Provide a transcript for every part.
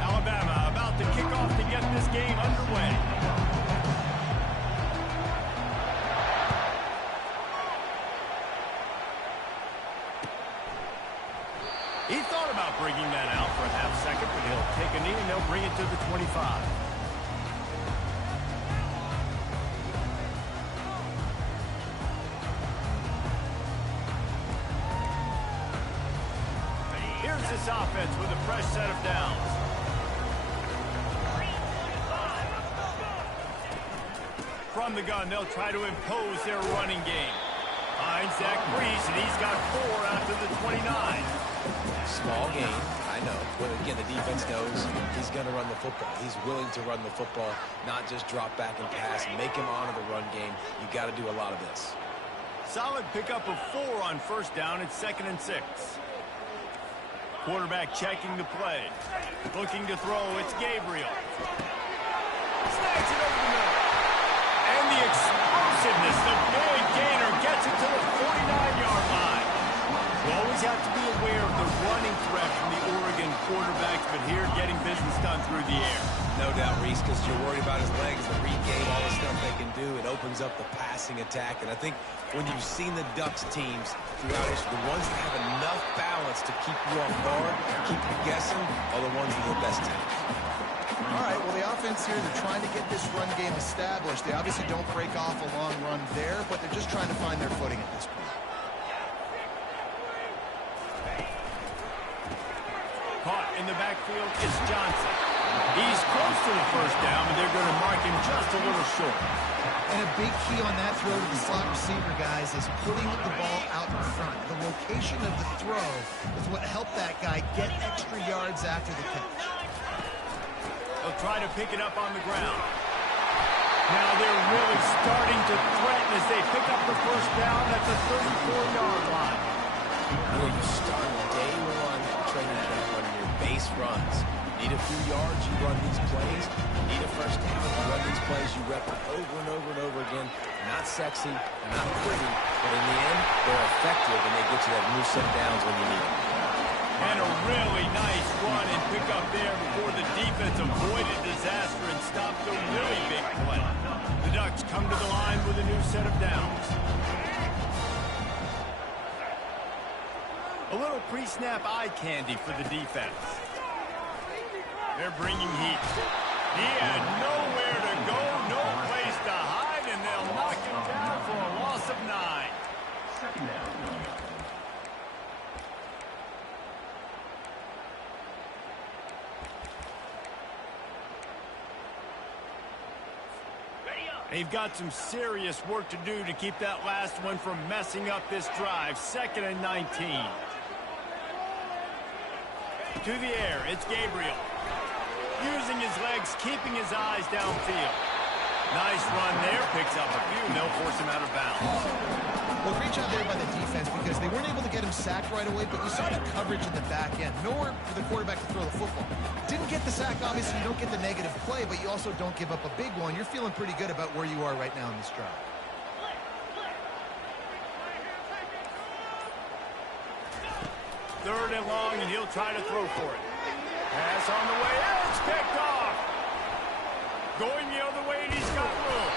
Alabama about to kick off to get this game underway. He thought about bringing that out for a half second, but he'll take a knee and they'll bring it to the 25. Here's this offense with a fresh set of downs. From the gun, they'll try to impose their running game. Finds Zach Brees, and he's got 4 out to the 29. Small game, I know. But again, the defense knows he's going to run the football. He's willing to run the football, not just drop back and pass. Make him honor the run game. You got to do a lot of this. Solid pickup of 4 on first down. It's 2nd and 6. Quarterback checking the play. Looking to throw. It's Gabriel. Snags it over the middle. And the explosiveness, the big gainer, gets it to the 49-yard line. You always have to be aware of the running threat from the Oregon quarterbacks, but here getting business done through the air. No doubt, Reese, because you're worried about his legs, the read game, all the stuff they can do. It opens up the passing attack. And I think when you've seen the Ducks teams throughout history, the ones that have enough balance to keep you off guard, keep you guessing, are the ones that are the best teams. All right, well, the offense here, they're trying to get this run game established. They obviously don't break off a long run there, but they're just trying to find their footing at this point. Caught in the backfield, it's Johnson. He's close to the first down, but they're going to mark him just a little short. And a big key on that throw to the slot receiver, guys, is putting the ball out in front. The location of the throw is what helped that guy get extra yards after the catch. They'll try to pick it up on the ground. Now they're really starting to threaten as they pick up the first down at the 34-yard line. Where you start day one training camp running your base runs. Need a few yards, you run these plays. Need a first down, you run these plays. You rep them over and over and over again. Not sexy, not pretty, but in the end, they're effective and they get you that new set of downs when you need them. And a really nice run and pick up there before the defense avoided disaster and stopped a really big play. The Ducks come to the line with a new set of downs. A little pre-snap eye candy for the defense. They're bringing heat. He had nowhere to go, no place to hide, and they'll knock him down for a loss of 9. Second down. They've got some serious work to do to keep that last one from messing up this drive. 2nd and 19. To the air, it's Gabriel. Using his legs, keeping his eyes downfield. Nice run there, picks up a few, and they'll force him out of bounds. Well, great job there by the defense because they weren't able to get him sacked right away, but you saw the coverage in the back end. Nowhere for the quarterback to throw the football. Didn't get the sack, obviously you don't get the negative play, but you also don't give up a big one. You're feeling pretty good about where you are right now in this drive. Third and long, and he'll try to throw for it. Pass on the way out, it's picked off. Going the other way, and he's got room.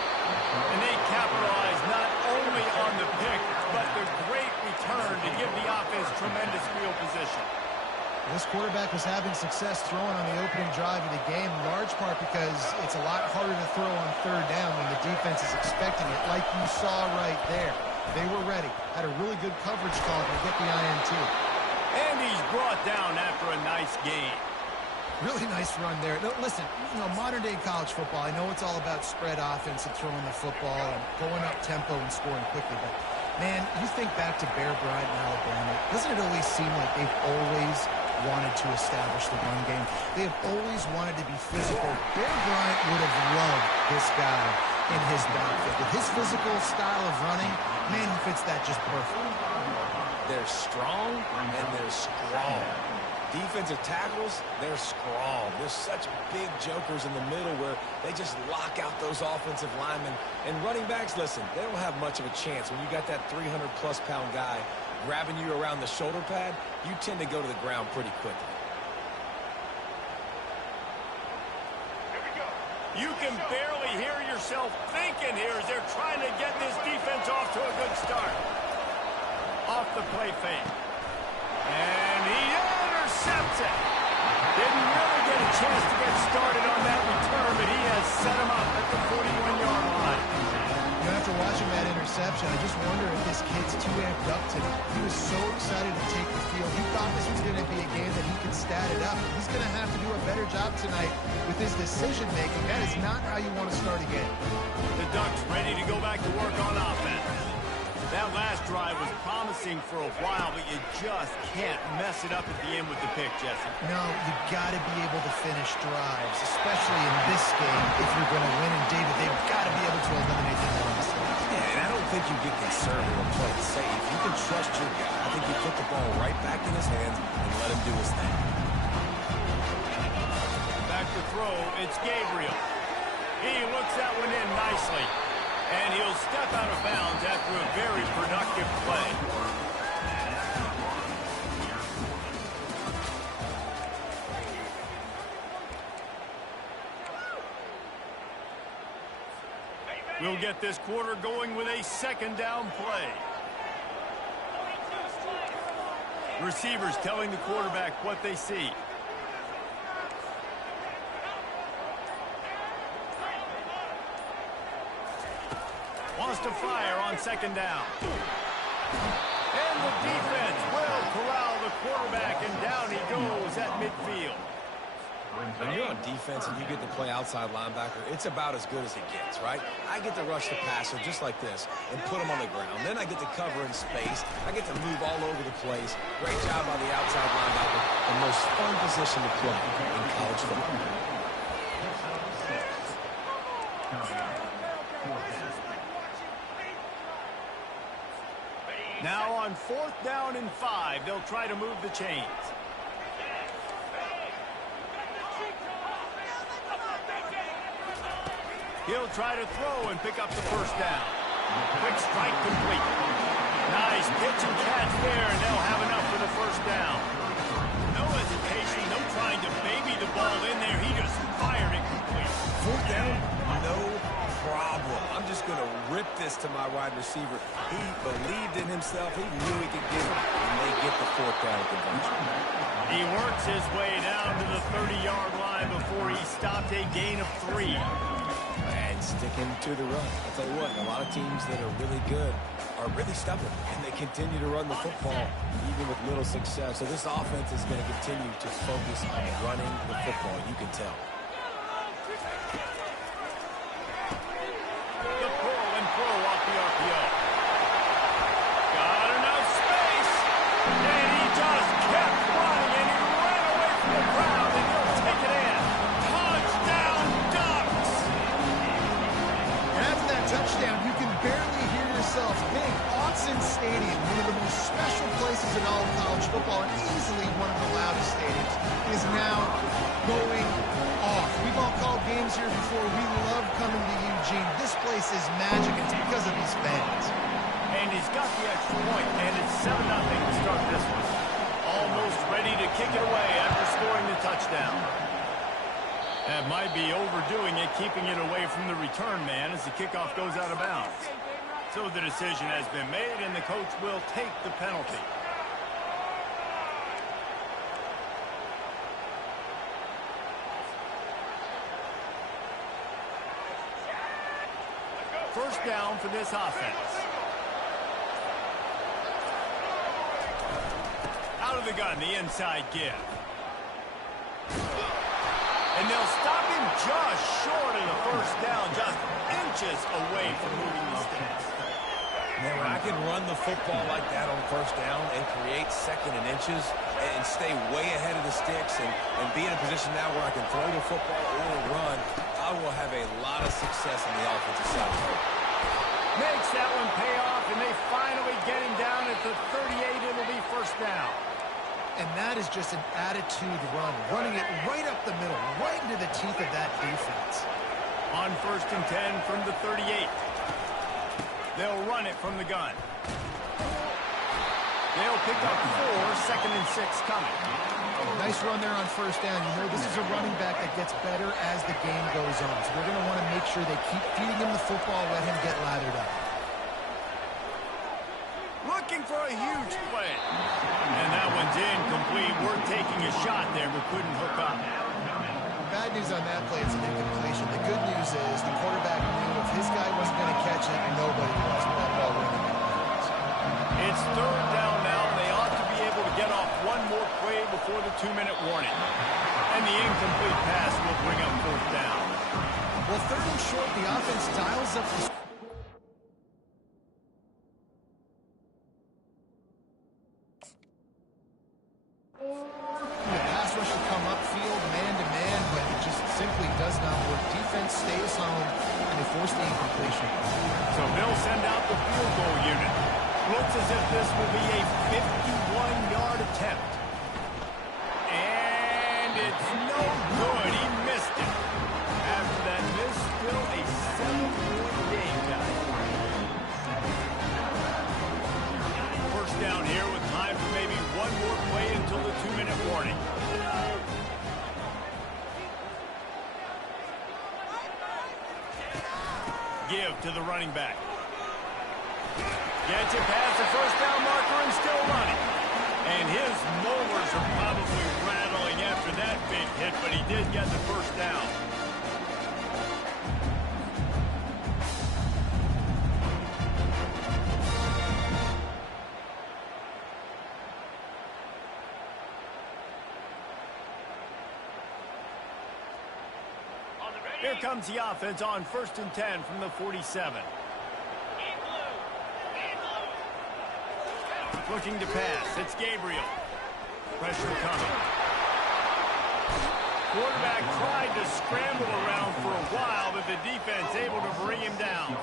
And they capitalize not only on the pick, but the great return to give the offense tremendous field position. This quarterback was having success throwing on the opening drive of the game, in large part because it's a lot harder to throw on third down when the defense is expecting it, like you saw right there. They were ready. Had a really good coverage call to get the INT. And he's brought down after a nice game. Really nice run there. No, listen, modern-day college football, I know it's all about spread offense and throwing the football and going up tempo and scoring quickly, but, man, you think back to Bear Bryant in Alabama, doesn't it always seem like they've always wanted to establish the run game? They have always wanted to be physical. Bear Bryant would have loved this guy in his backfield. With his physical style of running, man, he fits that just perfect. They're strong and they're strong. Defensive tackles, they're strong. There's such big jokers in the middle where they just lock out those offensive linemen. And running backs, listen, they don't have much of a chance when you got that 300-plus-pound guy grabbing you around the shoulder pad, you tend to go to the ground pretty quickly. You can barely hear yourself thinking here as they're trying to get this defense off to a good start. Off the play fake. And he intercepts it. Didn't really get a chance to get started on that return, but he has set him up at the 41-yard line. You know, after watching that interception, I just wonder if this kid's too amped up today. He was so excited to take the field. He thought this was going to be a game that he could stat it up. He's going to have to do a better job tonight with his decision-making. That is not how you want to start a game. The Ducks ready to go back to work on offense. That last drive was promising for a while, but you just can't mess it up at the end with the pick, Jesse. No, you got to be able to finish drives, especially in this game if you're going to win. And, David, they've got to be able to eliminate the more mistakes. Yeah, and I don't think you get conservative or play it safe. You can trust your guy. I think you put the ball right back in his hands and let him do his thing. Back to throw, it's Gabriel. He looks that one in nicely. And he'll step out of bounds after a very productive play. We'll get this quarter going with a second down play. Receivers telling the quarterback what they see. Wants to fire on second down. And the defense will corral the quarterback, and down he goes at midfield. When you're on defense and you get to play outside linebacker, it's about as good as it gets, right? I get to rush the passer just like this and put him on the ground. Then I get to cover in space. I get to move all over the place. Great job by the outside linebacker. The most fun position to play in college football. Now on 4th down and 5, they'll try to move the chains. He'll try to throw and pick up the first down. Quick strike complete. Nice pitch and catch there, and they'll have enough for the first down. No hesitation, no trying to baby the ball in there. He just fired it complete. 4th down, no problem. I'm just going to rip this to my wide receiver. He believed in himself. He knew he could get it, and they get the 4th down conversion. He works his way down to the 30-yard line before he stopped a gain of 3. And sticking to the run. I'll tell you what, a lot of teams that are really good are really stubborn, and they continue to run the football even with little success. So this offense is going to continue to focus on running the football. You can tell. The pull and throw off the RPO. Got enough space, and he just kept running, and he ran away from the crowd, and he'll take it in. Touchdown, Ducks! And after that touchdown, you can barely hear yourself think. Autzen Stadium, one of the most special places in all of college football, and easily one of the loudest stadiums, is now going off. We've all called games here before. We love coming to Eugene. This place is magic. It's because of these fans. And he's got the extra point, and it's 7-0 to start this one. Almost ready to kick it away after scoring the touchdown. That might be overdoing it, keeping it away from the return man as the kickoff goes out of bounds. So the decision has been made, and the coach will take the penalty. First down for this offense. Out of the gun, the inside give. And they'll stop him just short of the first down, just inches away from moving the sticks. Man, when I can run the football like that on first down and create second and inches and stay way ahead of the sticks and be in a position now where I can throw the football or run, I will have a lot of success on the offensive side. Makes that one pay off, and they finally get him down at the 38. It'll be first down. And that is just an attitude run, running it right up the middle, right into the teeth of that defense. On 1st and 10 from the 38. They'll run it from the gun. They'll pick up 4, 2nd and 6 coming. Nice run there on first down. You know this is a running back that gets better as the game goes on. So they're going to want to make sure they keep feeding him the football, let him get lathered up. Looking for a huge play. And that one's incomplete. We're taking a shot there, but couldn't hook up. Bad news on that play, it's an incompletion. The good news is the quarterback knew if his guy wasn't going to catch it, nobody was with that ball winning. It's 3rd down now, and they ought to be able to get off one more play before the 2-minute warning. And the incomplete pass will bring up 4th down. Well, 3rd and short, the offense dials up the... The pass rush will come upfield, man-to-man, but it just simply does not work. Defense stays home, and they force the incompletion. So they'll send out the field goal unit. Looks as if this will be a 51-yard attempt. And it's no good. He missed it. After that miss, still a 7-point game, guys. First down here with time for maybe one more play until the 2-minute warning. Give to the running back. Gets it past the first down marker and still running. And his molars are probably rattling after that big hit, but he did get the first down. Here comes the offense on 1st and 10 from the 47. Looking to pass. It's Gabriel. Pressure coming. Quarterback tried to scramble around for a while, but the defense able to bring him down.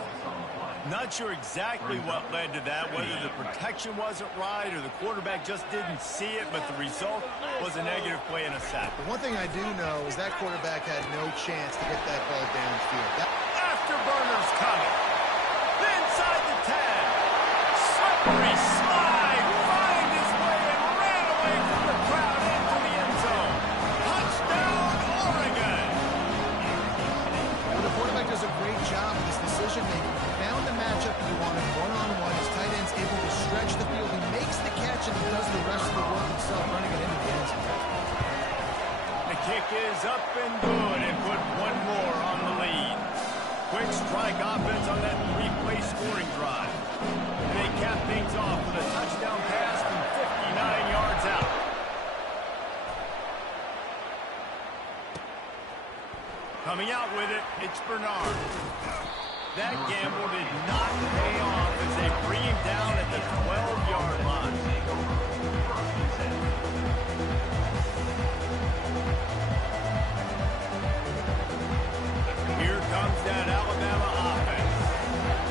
Not sure exactly what led to that, whether the protection wasn't right or the quarterback just didn't see it, but the result was a negative play and a sack. But one thing I do know is that quarterback had no chance to get that ball downfield. Afterburners coming. Inside the 10. Slippery slide. Find his way and ran away from the crowd into the end zone. Touchdown, Oregon. Well, the quarterback does a great job with his decision-making. He found the matchup he wanted, one-on-one. His tight end's able to stretch the field. He makes the catch, and he does the rest of the work himself, running it into the end zone. The kick is up and good, and put one more on the lead. Quick strike offense on that 3-play scoring drive. And they cap things off with a touchdown pass from 59 yards out. Coming out with it, it's Bernard. That gamble did not pay off as they bring him down at the 12-yard line. Here comes that Alabama offense.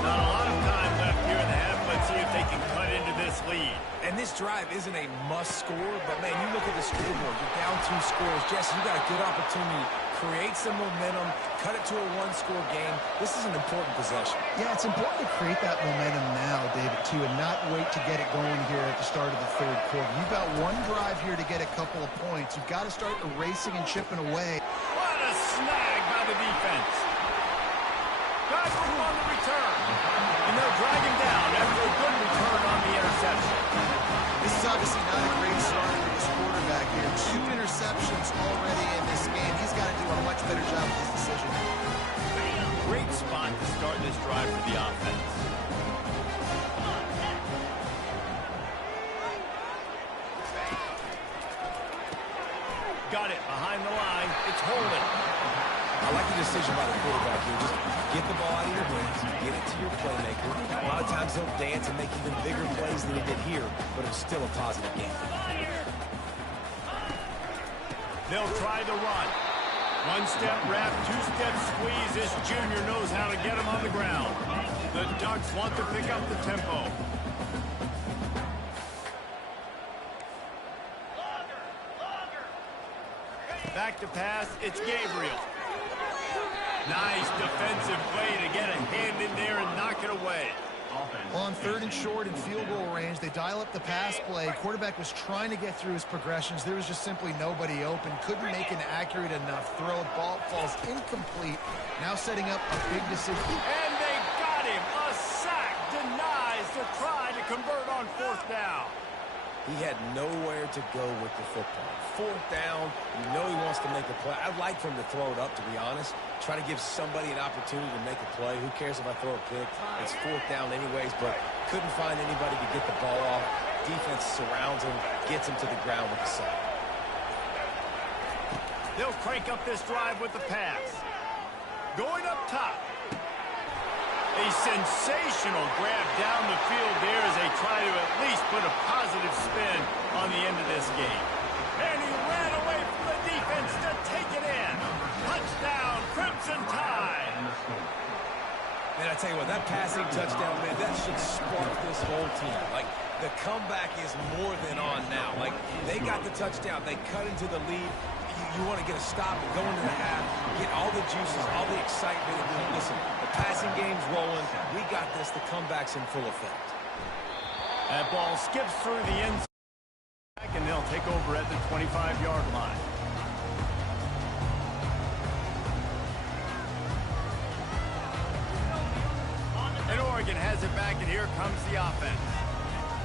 Not a lot of time left here in the half. Let's see if they can cut into this lead. And this drive isn't a must score, but man, you look at the scoreboard, you're down 2 scores. Jesse, you got a good opportunity. Create some momentum, cut it to a 1-score game. This is an important possession. Yeah, it's important to create that momentum now, David, too, and not wait to get it going here at the start of the 3rd quarter. You've got one drive here to get a couple of points. You've got to start erasing and chipping away. What a snag by the defense. Got room on the return. And they'll drag him down after a good return on the interception. This is obviously not a great start for this quarterback here. 2 interceptions already in this game. He's got to do a much better job with his decision. Great spot to start this drive for the offense. Got it behind the line. It's holding. I like the decision by the quarterback here. Just get the ball out of your hands, get it to your playmaker. A lot of times he'll dance and make even bigger plays than he did here, but it's still a positive game. They'll try the run. 1-step wrap, 2-step squeeze. This junior knows how to get him on the ground. The Ducks want to pick up the tempo. Back to pass, it's Gabriel. Nice defensive play to get a hand in there and knock it away. Well, on 3rd and short and field goal range, they dial up the pass play. Quarterback was trying to get through his progressions. There was just simply nobody open. Couldn't make an accurate enough throw. Ball falls incomplete. Now setting up a big decision. And they got him. A sack denies the try to convert on 4th down. He had nowhere to go with the football. 4th down, you know he wants to make a play. I'd like for him to throw it up, to be honest. Try to give somebody an opportunity to make a play. Who cares if I throw a pick? It's 4th down anyways, but couldn't find anybody to get the ball off. Defense surrounds him, gets him to the ground with the sack. They'll crank up this drive with the pass. Going up top. A sensational grab down the field there as they try to at least put a positive spin on the end of this game. And he ran away from the defense to take it in. Touchdown, Crimson Tide. Man, I tell you what, that passing touchdown, man, that should spark this whole team. Like, the comeback is more than on now. Like, they got the touchdown. They cut into the lead. You want to get a stop and go into the half, get all the juices, all the excitement. And listen, the passing game's rolling. We got this. The comeback's in full effect. That ball skips through the end zone, and they'll take over at the 25-yard line. And Oregon has it back, and here comes the offense.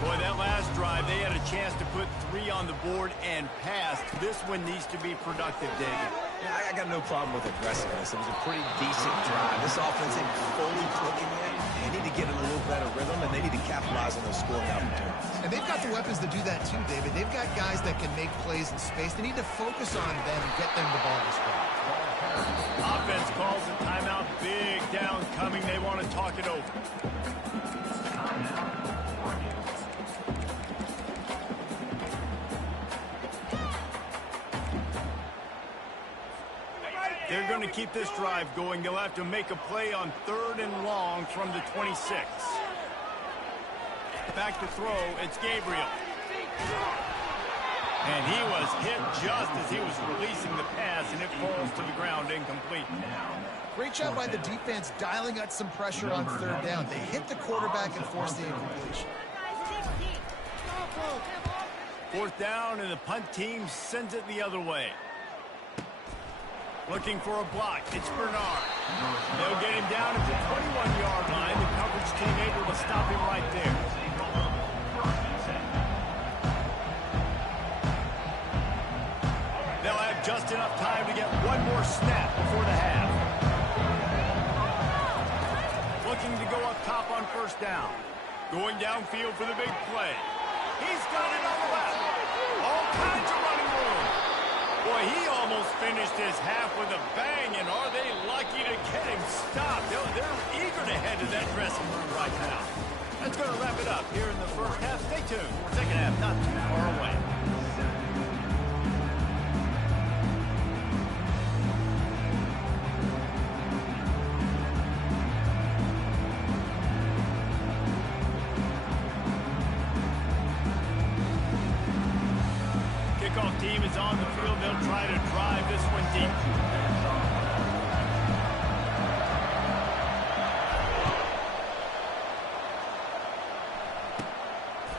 Boy, that last drive, they had a chance to put 3 on the board and passed. This one needs to be productive, David. Yeah, I got no problem with aggressiveness. It was a pretty decent drive. This offense ain't fully clicking yet. They need to get in a little better rhythm, and they need to capitalize on those scoring opportunities. And they've got the weapons to do that too, David. They've got guys that can make plays in space. They need to focus on them and get them the ball this way. Offense calls a timeout. Big down coming. They want to talk it over. They're going to keep this drive going. They'll have to make a play on 3rd and long from the 26. Back to throw. It's Gabriel. And he was hit just as he was releasing the pass, and it falls to the ground incomplete. Great job by the defense dialing up some pressure on 3rd down. They hit the quarterback and forced the incompletion. 4th down, and the punt team sends it the other way. Looking for a block. It's Bernard. They'll get him down at the 21-yard line. The coverage team able to stop him right there. They'll have just enough time to get one more snap before the half. Looking to go up top on 1st down. Going downfield for the big play. He's got it on the left. All kinds of running room. Boy, he almost finished his half with a bang, and are they lucky to get him stopped? They're eager to head to that dressing room right now. That's going to wrap it up here in the first half. Stay tuned. Second half not too far away. Kickoff team is on the field. They'll try to drive this one deep.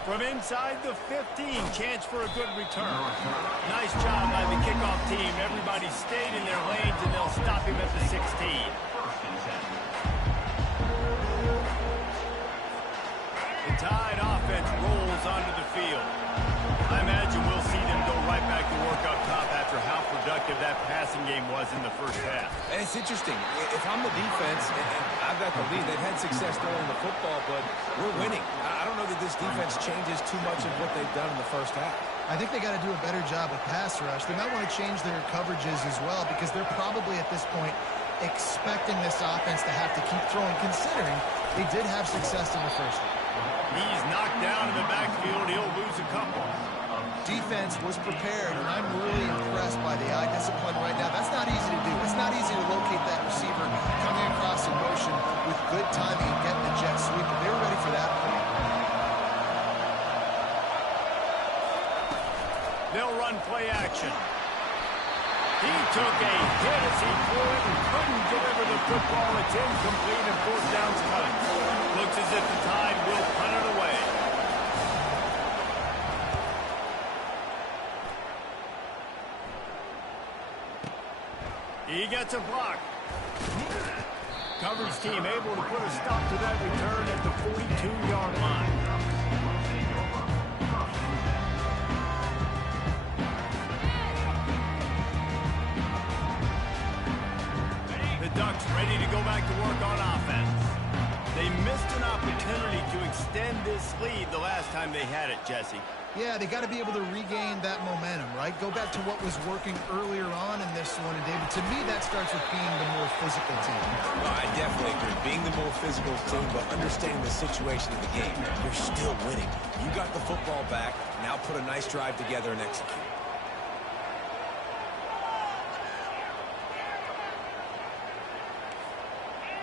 From inside the 15, chance for a good return. Nice job by the kickoff team. Everybody stayed in their lanes, and they'll stop him at the 16. The Tide offense rolls onto the field. I imagine we'll see them go right back to work up top after how productive that passing game was in the first half. And it's interesting. If I'm the defense, and I've got the lead, they've had success throwing the football, but we're winning. I don't know that this defense changes too much of what they've done in the first half. I think they got to do a better job with pass rush. They might want to change their coverages as well, because they're probably at this point expecting this offense to have to keep throwing, considering they did have success in the first half. He's knocked down in the backfield. He'll lose a couple. Defense was prepared, and I'm really impressed by the eye discipline right now. That's not easy to do. It's not easy to locate that receiver coming across in motion with good timing and getting the jet sweep, but they were ready for that play. They'll run play action. He took a hit as he threw it and couldn't deliver the football. It's incomplete, and 4th down's coming. Looks as it. The Tide will punt it away. He gets a block. Coverage team able to put a stop to that return at the 42-yard line. The Ducks ready to go back to work on offense. They missed an opportunity to extend this lead the last time they had it, Jesse. Yeah, they got to be able to regain that momentum, right? Go back to what was working earlier on in this one. And, David, to me, that starts with being the more physical team. Well, I definitely agree. Being the more physical team, but understanding the situation of the game. You're still winning. You got the football back. Now put a nice drive together and execute.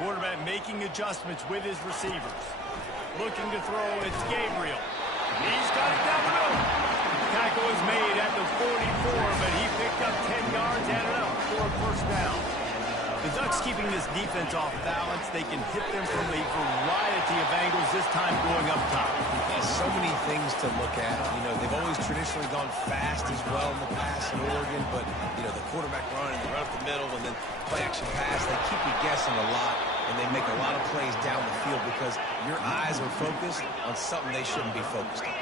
Quarterback making adjustments with his receivers. Looking to throw, it's Gabriel. He's got it down the middle. Tackle is made at the 44, but he picked up 10 yards and enough for a first down. The Ducks keeping this defense off balance. They can hit them from a variety of angles, this time going up top. Yeah, so many things to look at. You know, they've always traditionally gone fast as well in the past in Oregon, but, you know, the quarterback run and the run up the middle and then play action pass, they keep you guessing a lot, and they make a lot of plays down the field because your eyes are focused on something they shouldn't be focused on.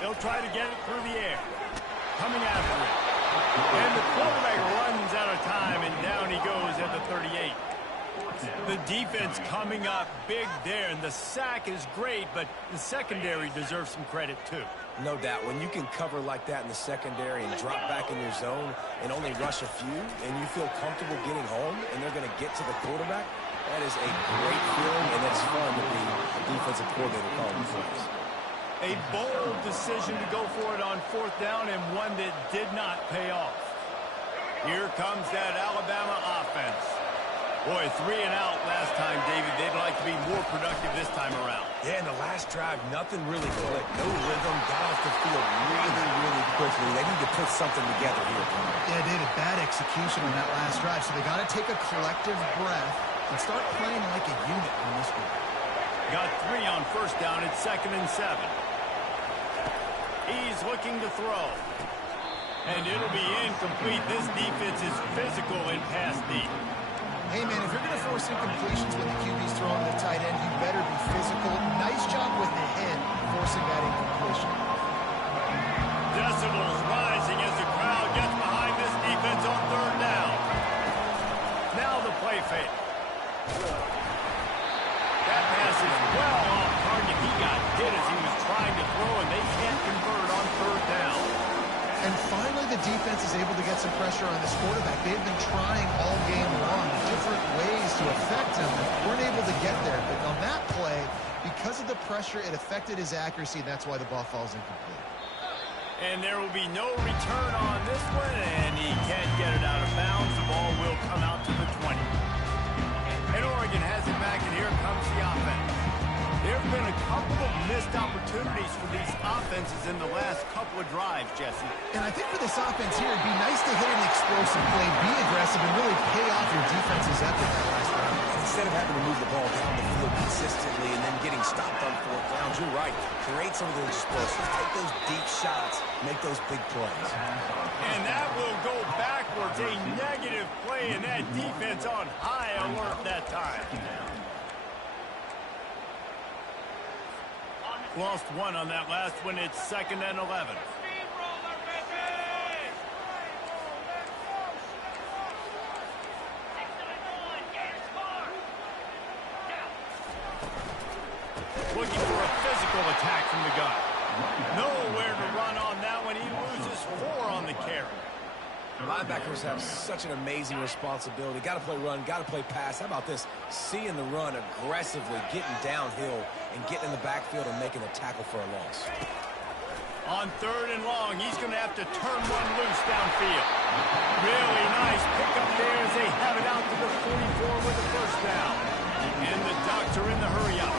They'll try to get it through the air. Coming after it. And the quarterback runs out of time, and down he goes at the 38. The defense coming up big there, and the sack is great, but the secondary deserves some credit too. No doubt. When you can cover like that in the secondary and drop back in your zone and only rush a few, and you feel comfortable getting home, and they're going to get to the quarterback, that is a great feeling, and it's fun to be a defensive coordinator calling plays. A bold decision to go for it on fourth down, and one that did not pay off. Here comes that Alabama offense. Boy, 3 and out last time, David. They'd like to be more productive this time around. Yeah, in the last drive, nothing really clicked. No rhythm, got off the field really quickly. They need to put something together here. Yeah, David, bad execution on that last drive. So they got to take a collective breath and start playing like a unit on this one. Got 3 on first down. It's 2nd and 7. He's looking to throw. And it'll be incomplete. This defense is physical and pass deep. Hey, man, if you're going to force incompletions when the QB's throwing to the tight end, you better be physical. Nice job with the head forcing that incompletion. Decibels rising as the crowd gets behind this defense on third down. Now the play fake. That pass is well off target. He got hit as he was trying to throw, and they can't convert on third down. And finally, the defense is able to get some pressure on this quarterback. They've been trying all game long different ways to affect him. Weren't able to get there. But on that play, because of the pressure, it affected his accuracy. That's why the ball falls incomplete. And there will be no return on this one, and he can't get it out of bounds. The ball will come out to the 20. And Oregon has it back, and here comes the offense. There have been a couple of missed opportunities for these offenses in the last couple of drives, Jesse. And I think for this offense here, it'd be nice to hit an explosive play, be aggressive, and really pay off your defense's effort that last round. Instead of having to move the ball down the field consistently and then getting stopped on fourth downs, you're right. Create some of those explosives. Take those deep shots. Make those big plays. And that will go backwards. A negative play, and that defense on high alert that time. Lost 1 on that last one. It's 2nd and 11. Looking for a physical attack from the gun. Nowhere to run on that one. He loses 4 on the carry. Linebackers have such an amazing responsibility. Got to play run, got to play pass. How about this? Seeing the run aggressively, getting downhill, and getting in the backfield and making a tackle for a loss. On 3rd and long, he's going to have to turn one loose downfield. Really nice pickup there as they have it out to the 44 with the first down. And the Ducks are in the hurry up.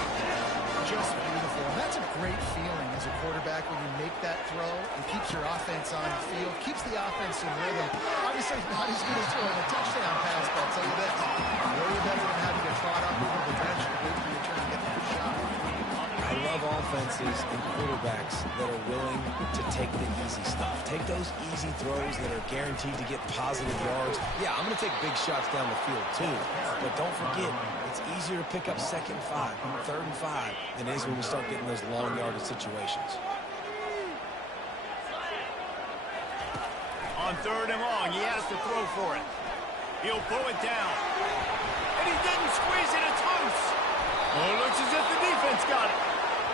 Just beautiful beautiful. And that's a great feeling as a quarterback when you make that throw. It keeps your offense on the field, keeps the offense in rhythm. Obviously, not as good as throwing a touchdown pass, but I'll tell you this. Way better than having to trot up over the bench and wait for your turn to get that shot. I love offenses and quarterbacks that are willing to take the easy stuff. Take those easy throws that are guaranteed to get positive yards. Yeah, I'm going to take big shots down the field too. But don't forget, it's easier to pick up 2nd and 5, 3rd and 5 than it is when we start getting those long yardage situations. On 3rd and long, he has to throw for it. He'll pull it down. And he didn't squeeze it. It's loose. Well, it looks as if the defense got it.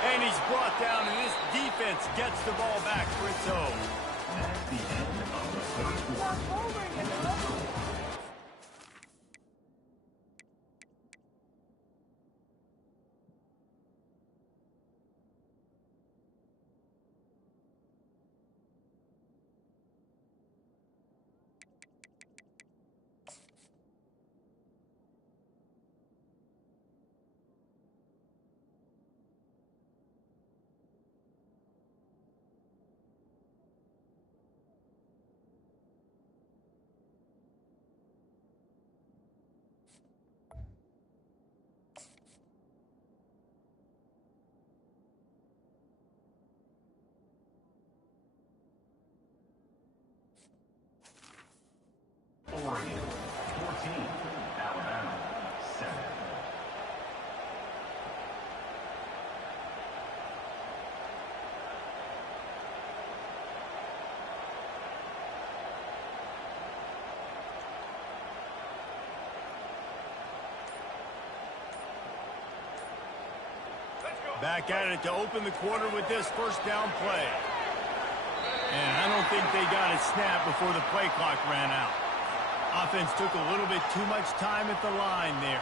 And he's brought down, and this defense gets the ball back for its own. That's the end of the first quarter. Oregon 14, Alabama 7. Back at it to open the quarter with this first down play. And I don't think they got a snap before the play clock ran out. Offense took a little bit too much time at the line there.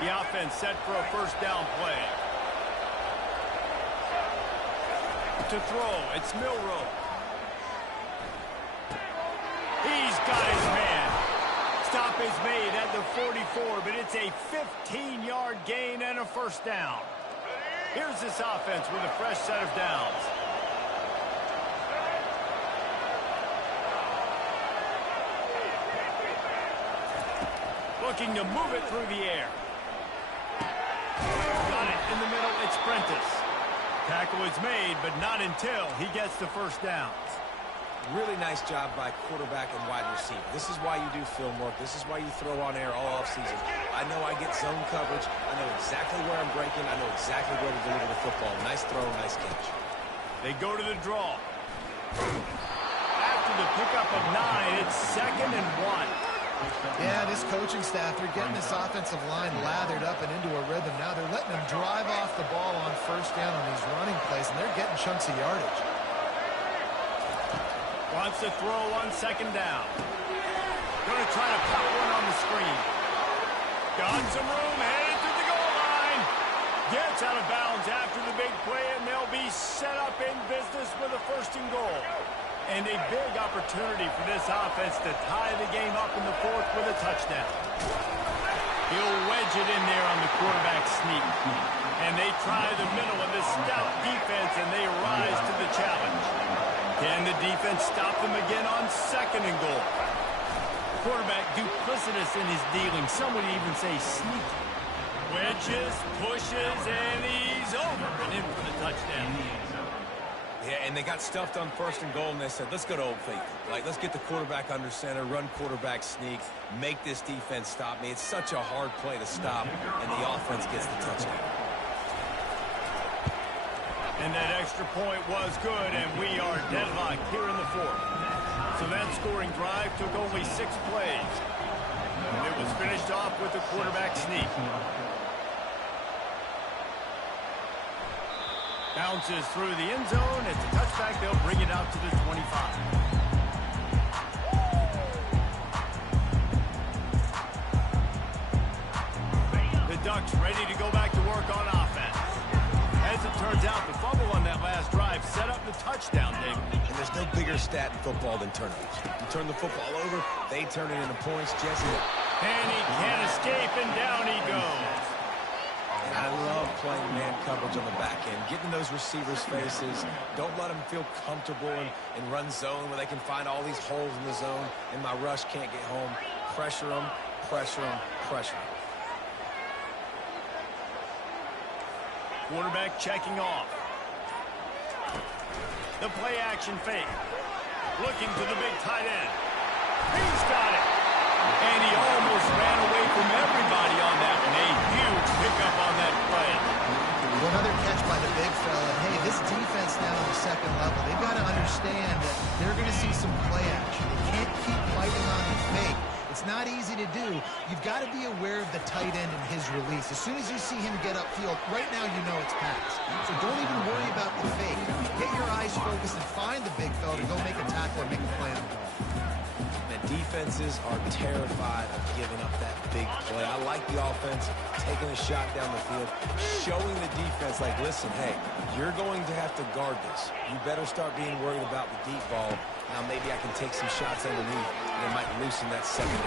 The offense set for a first down play. To throw, it's Milroe. He's got his man. Stop is made at the 44, but it's a 15-yard gain and a first down. Here's this offense with a fresh set of downs. Looking to move it through the air. Got it in the middle, it's Prentice. Tackle is made, but not until he gets the first down. Really nice job by quarterback and wide receiver. This is why you do film work. This is why you throw on air all offseason. I know I get zone coverage. I know exactly where I'm breaking. I know exactly where to deliver the football. Nice throw, nice catch. They go to the draw. After the pickup of 9, it's 2nd and 1. Yeah, this coaching staff, they're getting this offensive line lathered up and into a rhythm. Now they're letting them drive off the ball on first down on these running plays, and they're getting chunks of yardage. Wants to throw on 2nd down. Going to try to pop one on the screen. Got some room, headed to the goal line. Gets out of bounds after the big play, and they'll be set up in business with a 1st and goal. And a big opportunity for this offense to tie the game up in the 4th with a touchdown. He'll wedge it in there on the quarterback sneak. And they try the middle of this stout defense, and they rise to the challenge. Can the defense stop them again on 2nd and goal? Quarterback duplicitous in his dealing. Some would even say sneaky. Wedges, pushes, and he's over and in for the touchdown. Yeah, and they got stuffed on 1st and goal, and they said, let's go to Old Faithful. Like, let's get the quarterback under center, run quarterback sneak, make this defense stop me. It's such a hard play to stop, and the offense gets the touchdown. And that extra point was good, and we are deadlocked here in the 4th. So that scoring drive took only 6 plays. And it was finished off with the quarterback sneak. Bounces through the end zone. It's a touchback. They'll bring it out to the 25. The Ducks ready to go back to work on offense. As it turns out, the fumble on that last drive set up the touchdown, David. there's no bigger stat in football than turnovers. You turn the football over, they turn it into points. Jesse. And he can't escape, and down he goes. And I love playing man coverage on the back end, getting those receivers' faces. Don't let them feel comfortable in run zone where they can find all these holes in the zone, and my rush can't get home. Pressure them, pressure them, pressure them. Quarterback checking off. The play action fake. Looking to the big tight end. He's got it. And he almost ran away from everybody on that one. A huge pickup on that play. Another catch by the big fella. Hey, this defense now on the second level, they've got to understand that they're going to see some play action. They can't keep fighting on the fake. It's not easy to do. You've got to be aware of the tight end and his release. As soon as you see him get upfield, right now you know it's pass. So don't even worry about the fake. Get your eyes focused and find the big fella to go make a tackle or make a play on the ball. Defenses are terrified of giving up that big play. I like the offense taking a shot down the field, showing the defense, like, listen, hey, you're going to have to guard this. You better start being worried about the deep ball. Now maybe I can take some shots underneath, and it might loosen that secondary.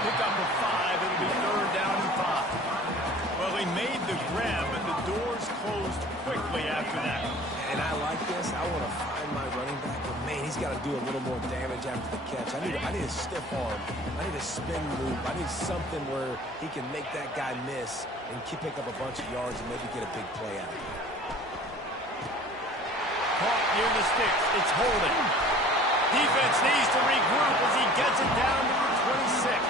Pick up a 5. It'll be 3rd down and 5. Well, he made the grab, but the doors closed quickly after that. And I like this. I want to find my running back, but man, he's got to do a little more damage after the catch. I need a stiff arm. I need a spin move. I need something where he can make that guy miss and pick up a bunch of yards and maybe get a big play out of it. Caught near the sticks. It's holding. Defense needs to regroup as he gets it down to the 26.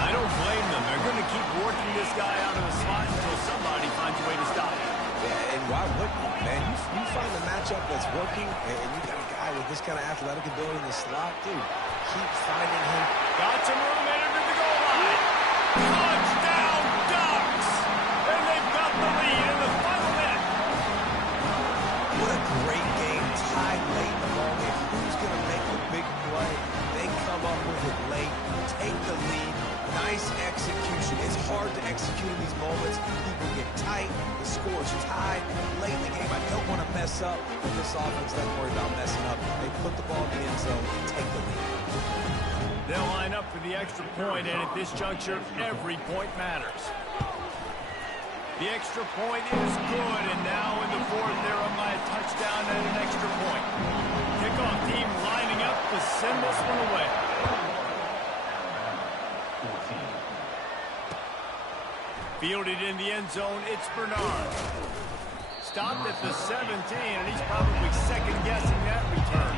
I don't blame them. They're going to keep working this guy out of the slot until somebody finds a way to stop him. Yeah, and why wouldn't you, man? You find a matchup that's working, and you got a guy with this kind of athletic ability in the slot, dude. Keep finding him. Got some room in under the goal line. Touchdown, Ducks! And they've got the lead in the final minute. What a great game. Tied late in the ball game. Who's going to make the big play? They come up with it late, take the lead. Nice execution. It's hard to execute in these moments. People get tight. The score's tied late in the game. I don't want to mess up, but this offense doesn't worry about messing up. They put the ball in the end zone, take the lead. They'll line up for the extra point, and at this juncture, every point matters. The extra point is good, and now in the 4th, they're up by a touchdown and an extra point. Kickoff team lining up to send this one away. Fielded in the end zone, it's Bernard. Stopped at the 17, and he's probably second-guessing that return.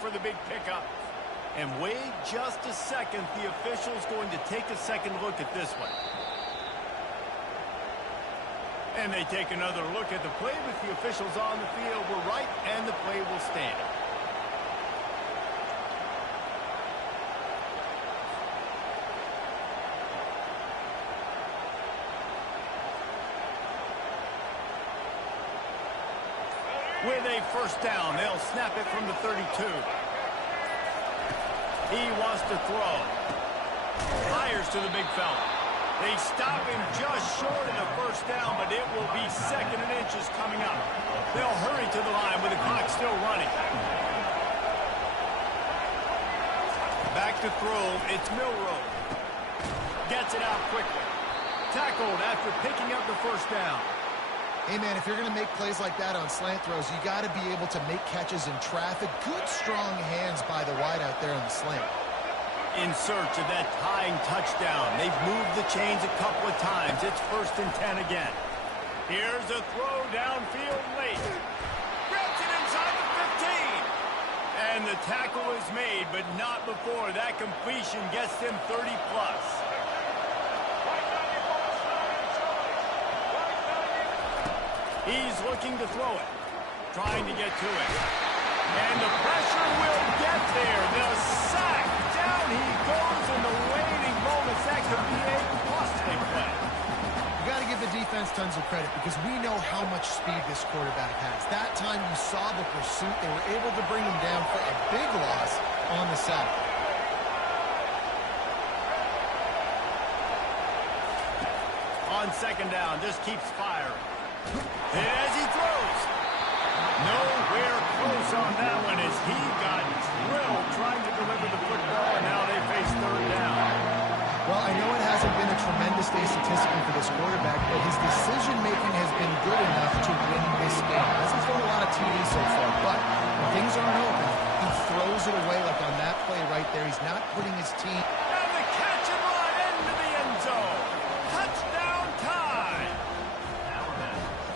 For the big pickup. And wait just a second. The official's going to take a second look at this one. And they take another look at the play with the officials on the field. We're right, and the play will stand. With a first down, they'll snap it from the 32. He wants to throw. Fires to the big fella. They stop him just short of the first down, but it will be 2nd and inches coming up. They'll hurry to the line with the clock still running. Back to throw, it's Milroe. Gets it out quickly. Tackled after picking up the first down. Hey, man, if you're going to make plays like that on slant throws, you got to be able to make catches in traffic. Good, strong hands by the wideout there on the slant. In search of that tying touchdown. They've moved the chains a couple of times. It's 1st and 10 again. Here's a throw downfield late. Grabs it inside the 15. And the tackle is made, but not before that completion gets them 30-plus. He's looking to throw it. trying to get to it. And the pressure will get there. The sack. Down he goes in the waiting moments. That could be a costly play. You got to give the defense tons of credit because we know how much speed this quarterback has. That time you saw the pursuit. They were able to bring him down for a big loss on the sack. On second down, just keeps firing. And as he throws, nowhere close on that one as he got drilled trying to deliver the football, and now they face third down. Well, I know it hasn't been a tremendous day statistically for this quarterback, but his decision-making has been good enough to win this game. Hasn't thrown a lot of TDs so far, but when things aren't open, he throws it away like on that play right there. He's not putting his team... And the catch and run into the end zone. Touchdown time.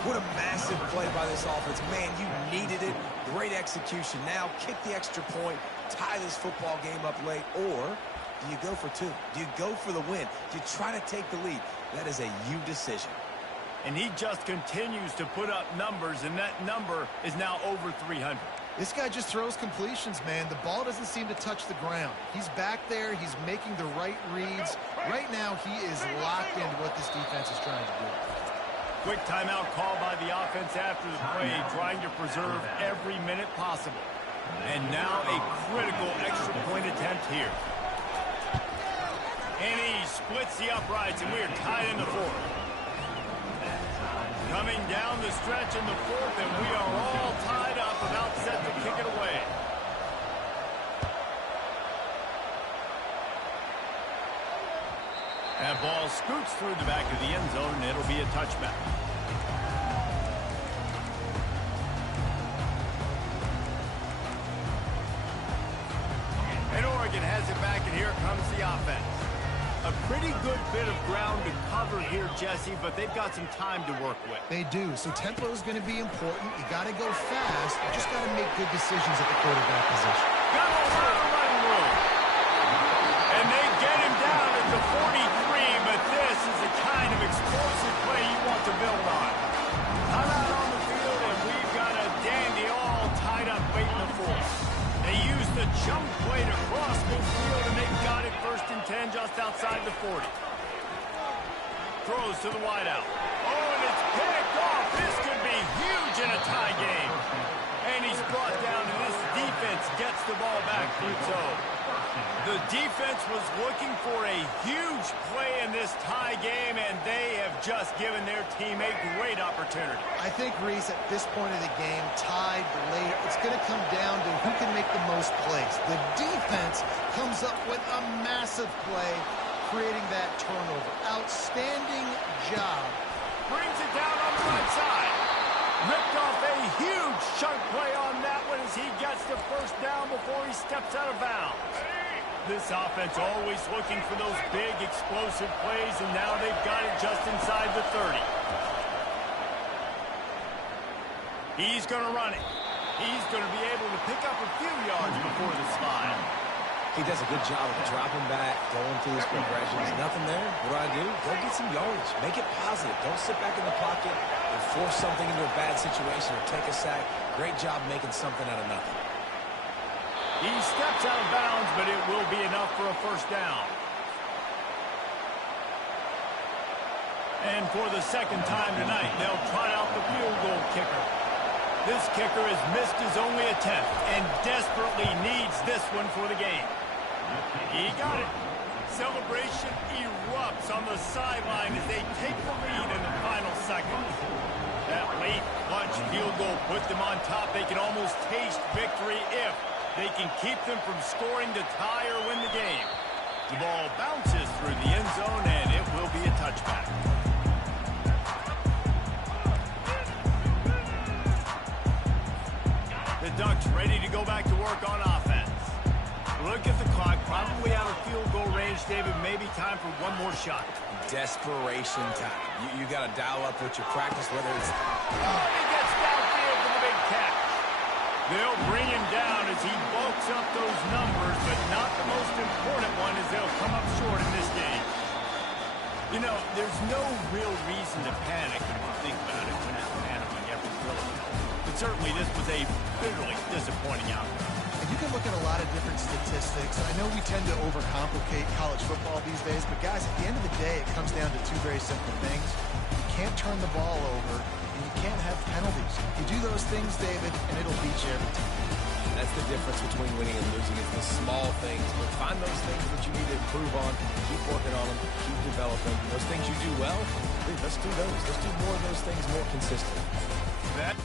What a massive play by this offense. Man, you needed it. Great execution. Now kick the extra point, tie this football game up late, or... do you go for two? Do you go for the win? Do you try to take the lead? That is a you decision. And he just continues to put up numbers, and that number is now over 300. This guy just throws completions, man. The ball doesn't seem to touch the ground. He's back there. He's making the right reads. Right now, he is locked into what this defense is trying to do. Quick timeout call by the offense after the play, trying to preserve every minute possible. And now a critical extra point attempt here. And he splits the uprights, and we are tied in the fourth. Coming down the stretch in the fourth, and we are all tied up, about set to kick it away. That ball scoots through the back of the end zone, and it'll be a touchback. And Oregon has it back, and here comes the offense. A pretty good bit of ground to cover here, Jesse, but they've got some time to work with. They do, so tempo is going to be important. You got to go fast. You just got to make good decisions at the quarterback position. Got a lot of running room. And they get him down at the 43, but this is the kind of explosive play you want to build on. Time out on the field, and we've got a dandy all tied up late in the fourth. They use the jump play to cross midfield, and they've got it 1st and 10 just outside the 40. Throws to the wideout. Oh, and it's picked off. This could be huge in a tie game. And he's brought down, and this defense gets the ball back for its own. The defense was looking for a huge play in this tie game, and they have just given their team a great opportunity. I think, Reese, at this point of the game, tied late, it's going to come down to who can make the most plays. The defense comes up with a massive play, creating that turnover. Outstanding job. Brings it down on the right side. Ripped off a huge chunk play on that one as he gets the first down before he steps out of bounds. This offense always looking for those big explosive plays, and now they've got it just inside the 30. He's going to run it. He's going to be able to pick up a few yards before the slide. He does a good job of dropping back, going through his progressions. Nothing there. What do? Go get some yardage. Make it positive. Don't sit back in the pocket and force something into a bad situation or take a sack. Great job making something out of nothing. He steps out of bounds, but it will be enough for a first down. And for the second time tonight, they'll try out the field goal kicker. This kicker has missed his only attempt and desperately needs this one for the game. He got it. Celebration erupts on the sideline as they take the lead in the final seconds. That late clutch field goal put them on top. They can almost taste victory if they can keep them from scoring to tie or win the game. The ball bounces through the end zone, and it will be a touchback. The Ducks ready to go back to work on offense. Look at the clock, probably out of field goal range, David. Maybe time for one more shot. Desperation time. You got to dial up what you practice, whether it's... Oh, he gets downfield for the big catch. They'll bring him down as he bulks up those numbers, but not the most important one as they'll come up short in this game. You know, there's no real reason to panic when you think about it. We're not panicking every throw. The certainly this was a bitterly disappointing outcome. And you can look at a lot of different statistics. I know we tend to overcomplicate college football these days, but guys, at the end of the day, it comes down to two very simple things. You can't turn the ball over, and you can't have penalties. You do those things, David, and it'll beat you every time. That's the difference between winning and losing. It's the small things. But find those things that you need to improve on. Keep working on them. Keep developing. Those things you do well, let's do those. Let's do more of those things more consistent. That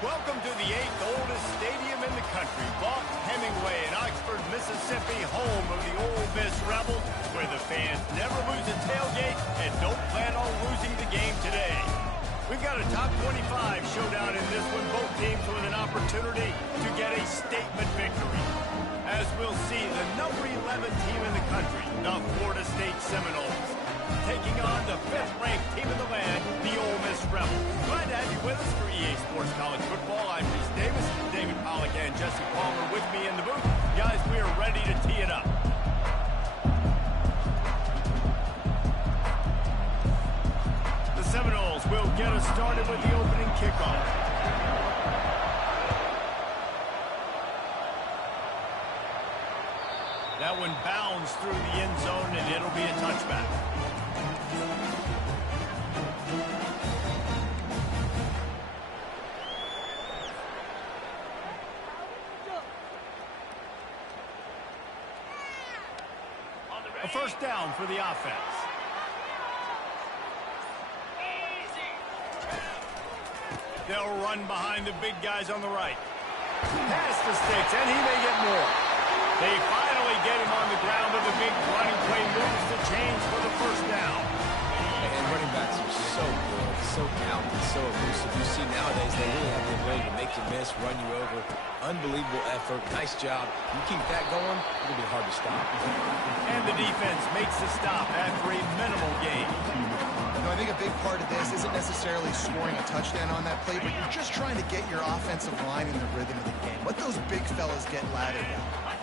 Welcome to the 8th oldest stadium in the country, Vaught Hemingway in Oxford, Mississippi, home of the Ole Miss Rebels, where the fans never lose a tailgate and don't plan on losing the game today. We've got a top 25 showdown in this one, both teams with an opportunity to get a statement victory. As we'll see, the number 11 team in the country, the Florida State Seminoles, taking on the 5th-ranked team in the land, the Ole Miss Rebels. Glad to have you with us for EA Sports College Football. I'm Reese Davis, David Pollack, and Jesse Palmer with me in the booth. Guys, we are ready to tee it up. The Seminoles will get us started with the opening kickoff. That one bounds through the end zone, and it'll be a touchback. A first down for the offense. They'll run behind the big guys on the right. Pass the sticks, and he may get more. They finally get him on the ground, but the big running play moves the chains for the first down. And running backs are so good, so talented, so elusive. You see nowadays they really have the ability to make you miss, run you over. Unbelievable effort. Nice job. You keep that going, it'll be hard to stop. And the defense makes the stop after a minimal gain. I think a big part of this isn't necessarily scoring a touchdown on that play, but you're just trying to get your offensive line in the rhythm of the game. Let those big fellas get laddered up.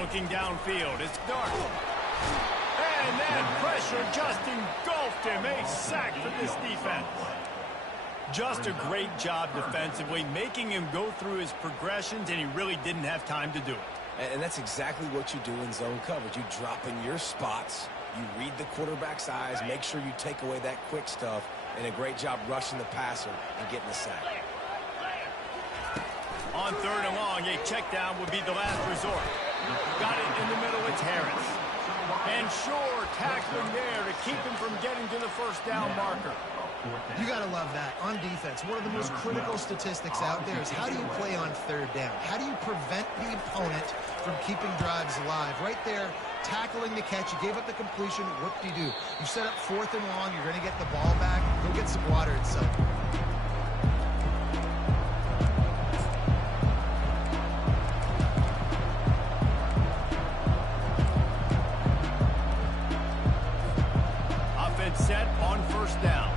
Looking downfield, it's dark. And that pressure just engulfed him. A sack for this defense. Just a great job defensively, making him go through his progressions, and he really didn't have time to do it. And that's exactly what you do in zone coverage. You drop in your spots, you read the quarterback's eyes, make sure you take away that quick stuff, and a great job rushing the passer and getting the sack. On 3rd and long, a check down would be the last resort. Got it in the middle, it's Harris. And Shore tackling there to keep him from getting to the first down marker. You got to love that. On defense, one of the most critical statistics out there is how do you play on 3rd down? How do you prevent the opponent from keeping drives alive? Right there, tackling the catch. You gave up the completion. Whoop-de-doo. You set up 4th and long. You're going to get the ball back. Go get some water and soak. Set on 1st down.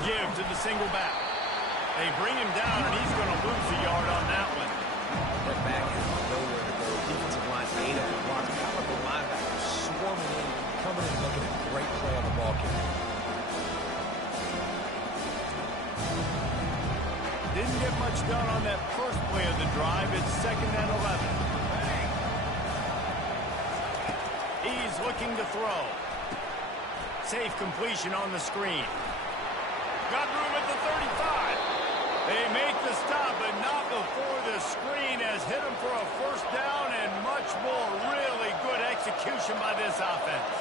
Give to the single back. They bring him down, and he's going to lose a yard on that one. That back has nowhere to go. Defensive line ate up the block. Powerful linebackers swarming in, coming in, making a great play on the ball carrier. Didn't get much done on that first play of the drive. It's 2nd and 11. He's looking to throw. Safe completion on the screen. Got room at the 35. They make the stop, but not before the screen has hit him for a first down and much more. Really good execution by this offense.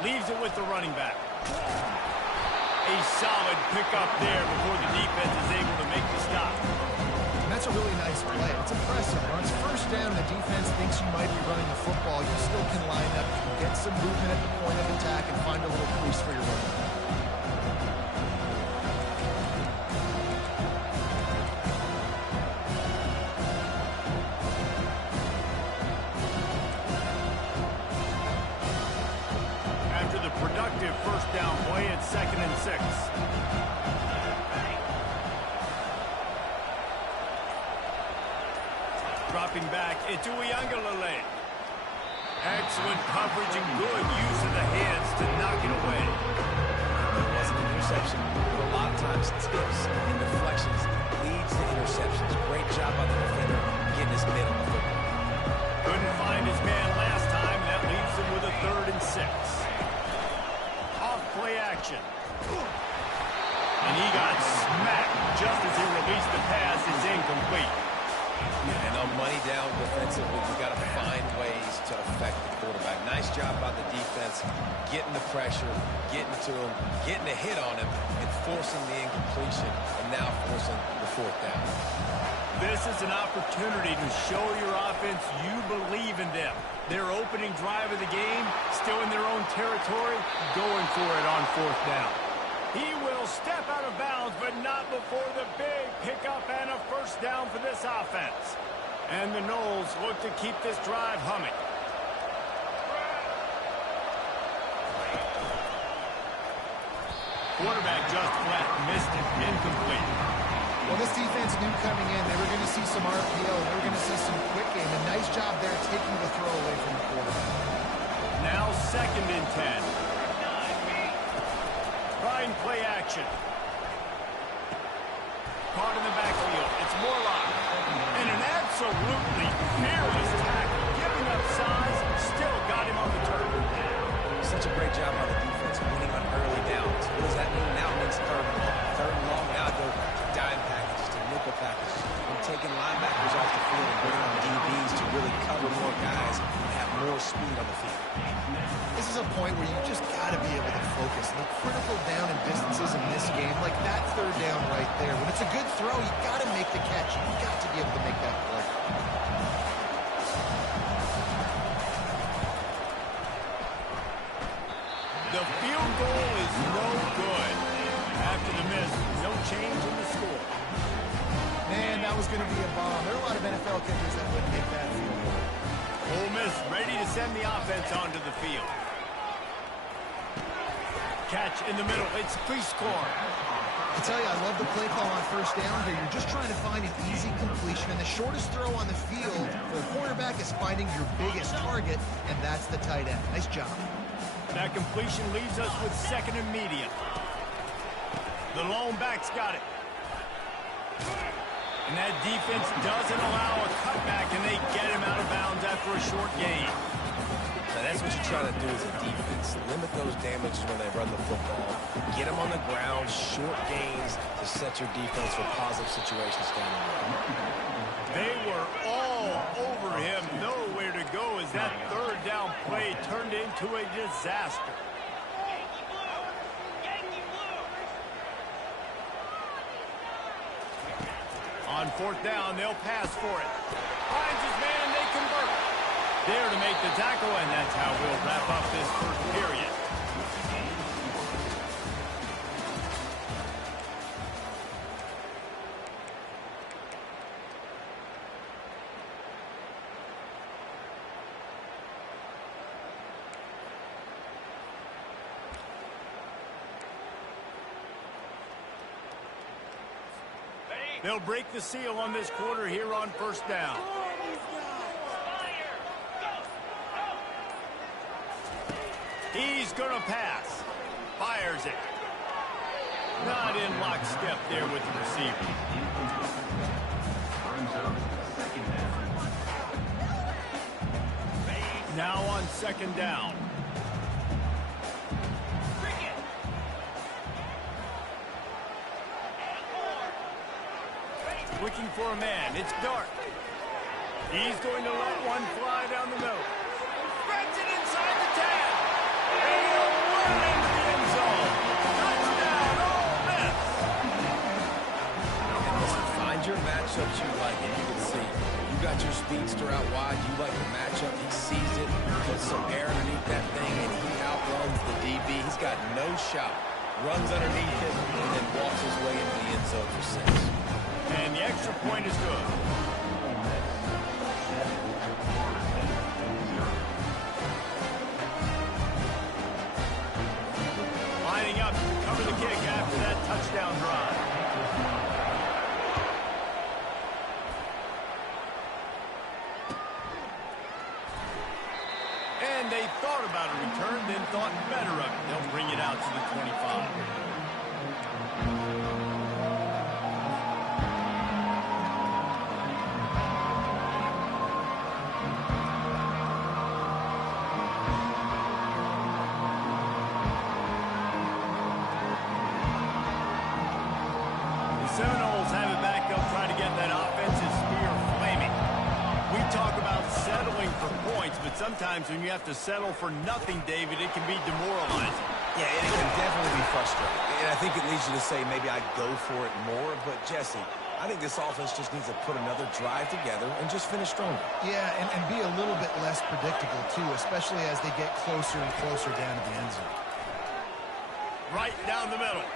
Leaves it with the running back. A solid pickup there before the defense is able to make the stop. And that's a really nice play. It's impressive. When it's first down, the defense thinks you might be running the football. You still can line up, get some movement at the point of attack, and find a little crease for your running back. first down play at 2nd and 6. Dropping back, it's Uiagalelei. Excellent coverage and good use of the hands to knock it away. It wasn't an interception, but a lot of times tips and deflections leads to interceptions. Great job by the defender getting his mid on the football. Couldn't find his man last time. That leaves him with a 3rd and 6. Off play action. And he got smacked just as he released the pass. It's incomplete. And on money down defensively, you got to find ways to affect the quarterback. Nice job by the defense, getting the pressure, getting to him, getting a hit on him, and forcing the incompletion, and now forcing the 4th down. This is an opportunity to show your offense you believe in them. Their opening drive of the game, still in their own territory, going for it on 4th down. He will step out of bounds, but not before the big pickup and a 1st down for this offense. And the Noles look to keep this drive humming. Quarterback just flat missed it. Incomplete. Well, this defense knew coming in they were going to see some RPO. They were going to see some quick game. A nice job there taking the throw away from the quarterback. Now 2nd and 10. Trying play action. Caught in the backfield. It's Morlock. And an absolutely fearless tackle. Giving up size, still got him on the turf. Such a great job by the defense winning on early downs. What does that mean? Now it means 3rd and long. 3rd and long, now go dime packages to nickel packages. And taking linebackers off the field and bringing on DBs to really cover more guys and have more speed on the field. This is a point where you just got to be able to focus. The critical down and distances in this game, like that 3rd down right there. When it's a good throw, you got to make the catch. You got to be able to make that play. The field goal is no good. After the miss, no change in the score. Man, that was going to be a bomb. There are a lot of NFL kickers that wouldn't make that field goal. Ole Miss ready to send the offense onto the field. Catch in the middle. It's Prescore. I tell you, I love the play call on 1st down here. You're just trying to find an easy completion, and the shortest throw on the field for a quarterback is finding your biggest target, and that's the tight end. Nice job. That completion leaves us with 2nd and medium. The lone back's got it. And that defense doesn't allow a cutback, and they get him out of bounds after a short gain. Now that's what you try to do as a defense. Limit those damages when they run the football. Get them on the ground, short gains to set your defense for positive situations down the road. They were all over him. Nowhere to go as that 3rd down play turned into a disaster. On 4th down, they'll pass for it. Finds his man, they convert. There to make the tackle, and that's how we'll wrap up this 1st period. They'll break the seal on this quarter here on 1st down. He's going to pass. Fires it. Not in lockstep there with the receiver. Now on 2nd down. Looking for a man. It's Dart. He's going to let one fly down the middle. Spreads it inside the 10. And he'll run into the end zone. Touchdown, Ole Miss. And listen, find your matchups you like, and you can see. You got your speedster out wide. You like the matchup. He sees it, puts some air underneath that thing, and he outruns the DB. He's got no shot. Runs underneath it, and then walks his way into the end zone for 6. And the extra point is good. touchdown drive. And they thought about a return, then thought better of it. They'll bring it out to the 25. Seminoles have it back. They'll try to get that offensive spear flaming. We talk about settling for points, but sometimes when you have to settle for nothing, David, it can be demoralizing. Yeah, and it can definitely be frustrating. And I think it leads you to say maybe I'd go for it more. But, Jesse, I think this offense just needs to put another drive together and just finish stronger. Yeah, and be a little bit less predictable, too, especially as they get closer and closer down to the end zone. Right down the middle.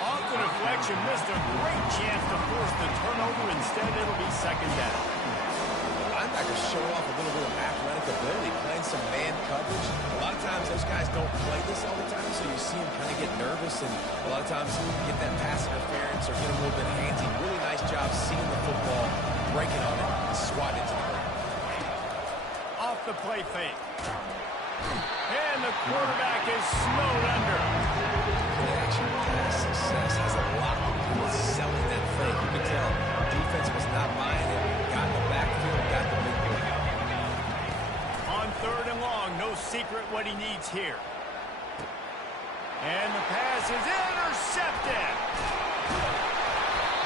Off the deflection, missed a great chance to force the turnover. Instead, it'll be second down. Linebackers show off a little bit of athletic ability, playing some man coverage. A lot of times those guys don't play this all the time, so you see them kind of get nervous, and a lot of times you get that pass interference or get a little bit handsy. Really nice job seeing the football, breaking on it, and swatting it to the ground. Off the play fake. And the quarterback is snowed under. Action pass success has a lot to do with selling that fake. You can tell defense was not buying it. Got in the backfield, got the big play. On third and long, no secret what he needs here. And the pass is intercepted.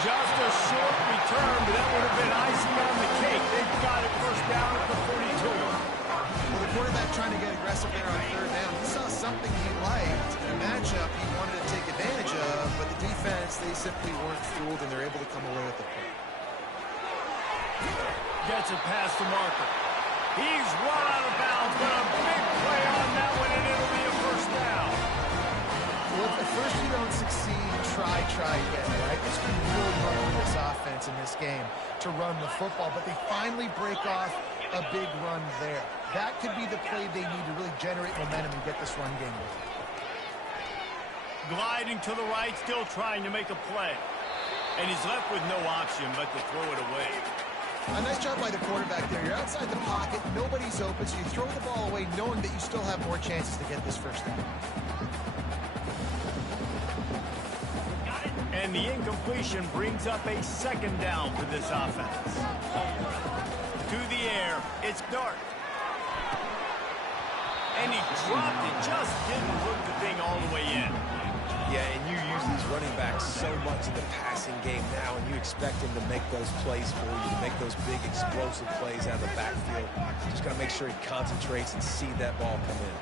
Just a short return, but that would have been icing on the cake. They've got it first down at the 42. Well, the quarterback trying to get aggressive there on third down. He saw something he liked in a matchup he wanted to take advantage of, but the defense, they simply weren't fooled, and they're able to come away with the play. Gets a pass to Marker. He's run out of bounds, but a big play on that one, and it'll be a first down. Well, if at first you don't succeed, try again, right? It's been really hard for this offense in this game to run the football, but they finally break off a big run there. That could be the play they need to really generate momentum and get this run game going. Gliding to the right, still trying to make a play. And he's left with no option but to throw it away. A nice job by the quarterback there. You're outside the pocket, nobody's open, so you throw the ball away knowing that you still have more chances to get this first down. And the incompletion brings up a second down for this offense. To the air, it's Dart. And he dropped it, just didn't hook the thing all the way in. Yeah, and you use these running backs so much in the passing game now, and you expect him to make those plays for you, to make those big explosive plays out of the backfield. Just got to make sure he concentrates and see that ball come in.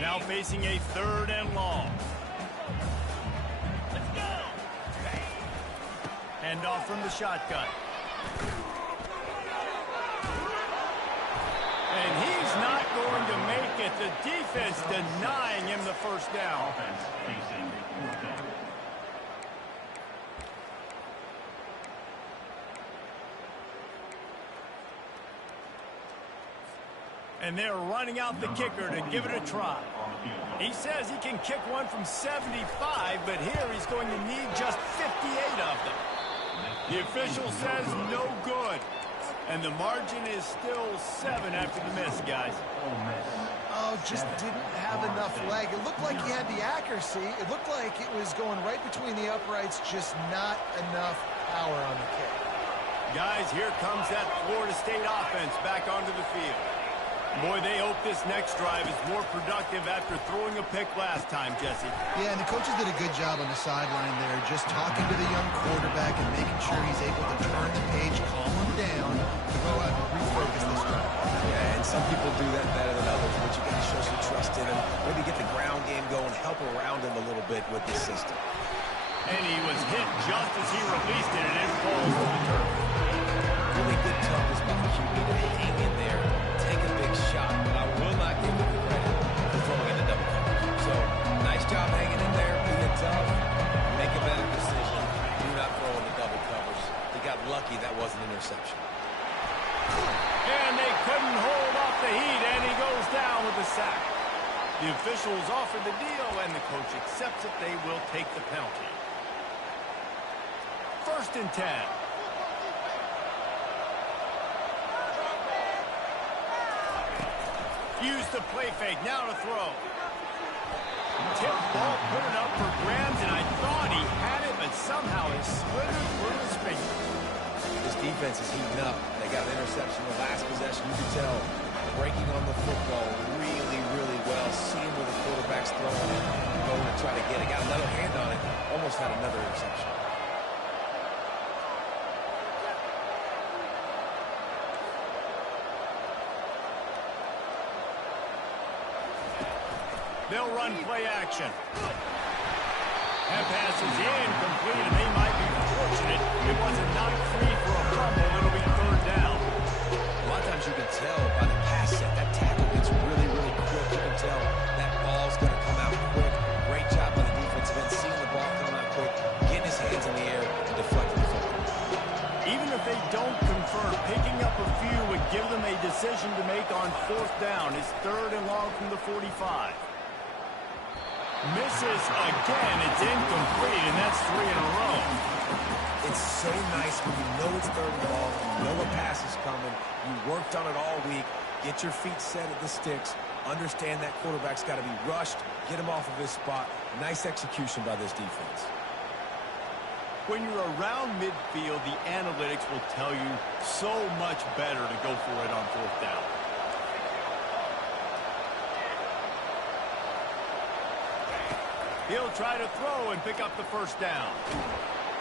Now facing a third and long. Let's go! Hand off from the shotgun. And he's not going to make it. The defense denying him the first down. And they're running out the kicker to give it a try. He says he can kick one from 75, but here he's going to need just 58 of them. The official says no good. And the margin is still 7 after the miss, guys. Oh, just didn't have enough leg. It looked like he had the accuracy. It looked like it was going right between the uprights, just not enough power on the kick. Guys, here comes that Florida State offense back onto the field. Boy, they hope this next drive is more productive after throwing a pick last time, Jesse. Yeah, and the coaches did a good job on the sideline there, just talking to the young quarterback and making sure he's able to turn the page, calm him down, to go out and refocus this drive. Yeah, and some people do that better than others, but you got to show some trust in him. Maybe get the ground game going, help around him a little bit with the system. And he was hit just as he released it, and it falls to the turf. Really good toughness by the QB to hang in there, take a big shot, but I will not give him credit for throwing in the double coverage. So, nice job hanging in there, being tough, make a better decision, do not throw in the double covers. The lucky that wasn't an interception. And they couldn't hold off the heat, and he goes down with the sack. The officials offer the deal, and the coach accepts it. They will take the penalty. 1st and 10. Use the play fake, now to throw. Tip ball, put it up for grabs, and I thought he had it, but somehow it slithered through his fingers. This defense is heating up. They got an interception the last possession. You can tell breaking on the football really, really well. Seeing where the quarterback's throwing it, going to try to get it. Got another hand on it. Almost had another interception. They'll run play action. That pass is incomplete, and they might be fortunate it wasn't knocked free for a fumble. It'll be 3rd down. A lot of times you can tell by the pass set, that tackle gets really, really quick. You can tell that ball's going to come out quick. Great job by the defensive end, seeing the ball come out quick, getting his hands in the air, and deflecting the football. Even if they don't convert, picking up a few would give them a decision to make on 4th down. It's 3rd and long from the 45. Misses again. It's incomplete, and that's 3 in a row. It's so nice when you know it's 3rd and long, you know a pass is coming, you worked on it all week, get your feet set at the sticks, understand that quarterback's got to be rushed, get him off of his spot. Nice execution by this defense. When you're around midfield, the analytics will tell you so much better to go for it on 4th down. He'll try to throw and pick up the 1st down.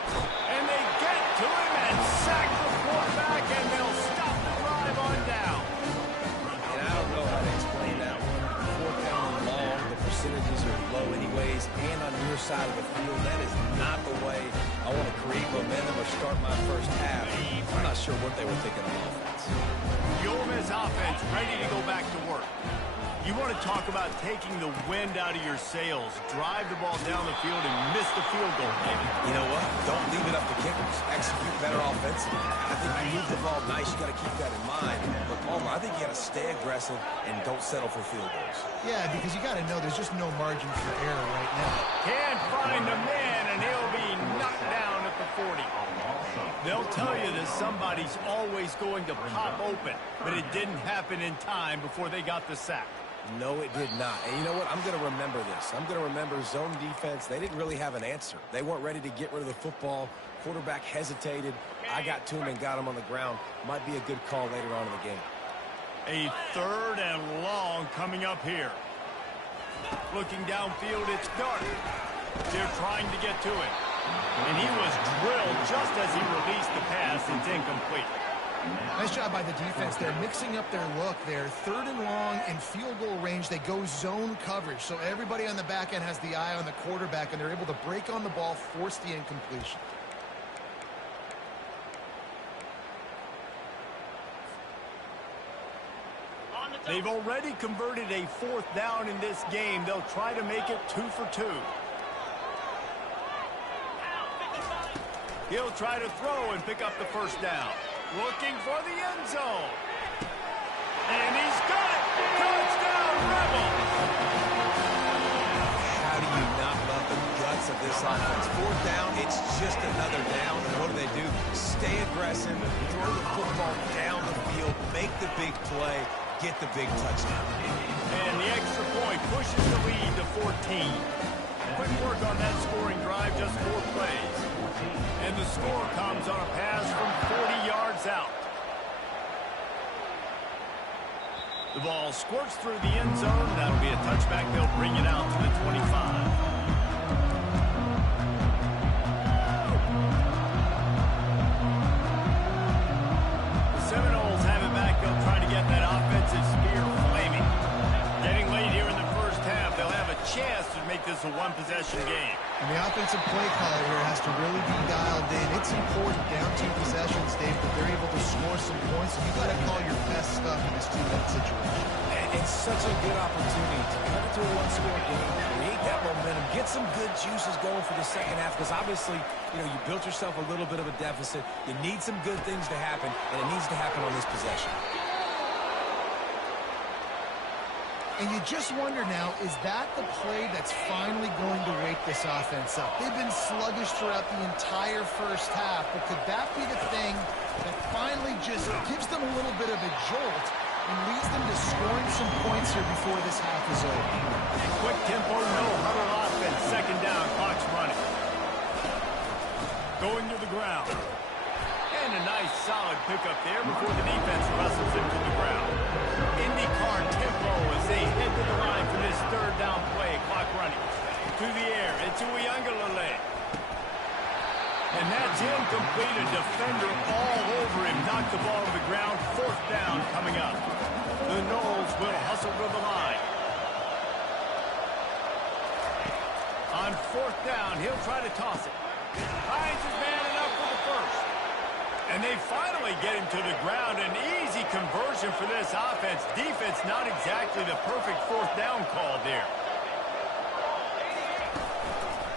And they get to him and sack the quarterback, and they'll stop the drive on down. And I don't know how to explain that one. 4th down and long, the percentages are low anyways, and on your side of the field, that is not the way I want to create momentum or start my first half. I'm not sure what they were thinking on offense. The Ole Miss offense ready to go back to work. You want to talk about taking the wind out of your sails. Drive the ball down the field and miss the field goal, maybe. You know what? Don't leave it up to kickers. Execute better offensively. I think you move the ball nice. You got to keep that in mind. But, Palmer, I think you got to stay aggressive and don't settle for field goals. Yeah, because you got to know there's just no margin for error right now. Can't find a man, and he'll be knocked down at the 40. They'll tell you that somebody's always going to pop open, but it didn't happen in time before they got the sack. No, it did not. And you know what? I'm going to remember this. I'm going to remember zone defense. They didn't really have an answer. They weren't ready to get rid of the football. Quarterback hesitated. I got to him and got him on the ground. Might be a good call later on in the game. A 3rd and long coming up here. Looking downfield, it's dark. They're trying to get to it. And he was drilled just as he released the pass. It's incomplete. Nice job by the defense. They're mixing up their look. They're 3rd and long in field goal range. They go zone coverage. So everybody on the back end has the eye on the quarterback, and they're able to break on the ball, force the incompletion. They've already converted a 4th down in this game. They'll try to make it 2 for 2. He'll try to throw and pick up the 1st down. Looking for the end zone. And he's got it. Touchdown, Rebel. How do you not love the guts of this offense? 4th down, it's just another down. And what do? Stay aggressive, throw the football down the field, make the big play, get the big touchdown. And the extra point pushes the lead to 14. Quick work on that scoring drive, just 4 plays. And the score comes on a pass from 40 yards out. The ball squirts through the end zone. That'll be a touchback. They'll bring it out to the 25. The Seminoles have it back. They'll try to get that offensive spear flaming. Getting late here in the first half. They'll have a chance to make this a one-possession game. And the offensive play caller here has to really be dialed in. It's important down 2 possessions, Dave, that they're able to score some points. You got to call your best stuff in this 2-minute situation. And it's such a good opportunity to cut it to a 1-score game, create take that momentum, get some good juices going for the second half, because obviously, you built yourself a little bit of a deficit. You need some good things to happen, and it needs to happen on this possession. And you just wonder now, is that the play that's finally going to wake this offense up? They've been sluggish throughout the entire first half, but could that be the thing that finally just gives them a little bit of a jolt and leads them to scoring some points here before this half is over? Quick tempo, no huddle offense. Second down, clock's running. Going to the ground. And a nice solid pickup there before the defense wrestles him to the ground. IndyCar tempo as they head to the line for this third down play. Clock running. To the air. It's Uiagalelei. And that's incomplete. A defender all over him. Knocked the ball to the ground. Fourth down coming up. The Noles will hustle to the line. On fourth down, he'll try to toss it. Finds his man enough for the first. And they finally get him to the ground. An easy conversion for this offense. Defense not exactly the perfect fourth down call there.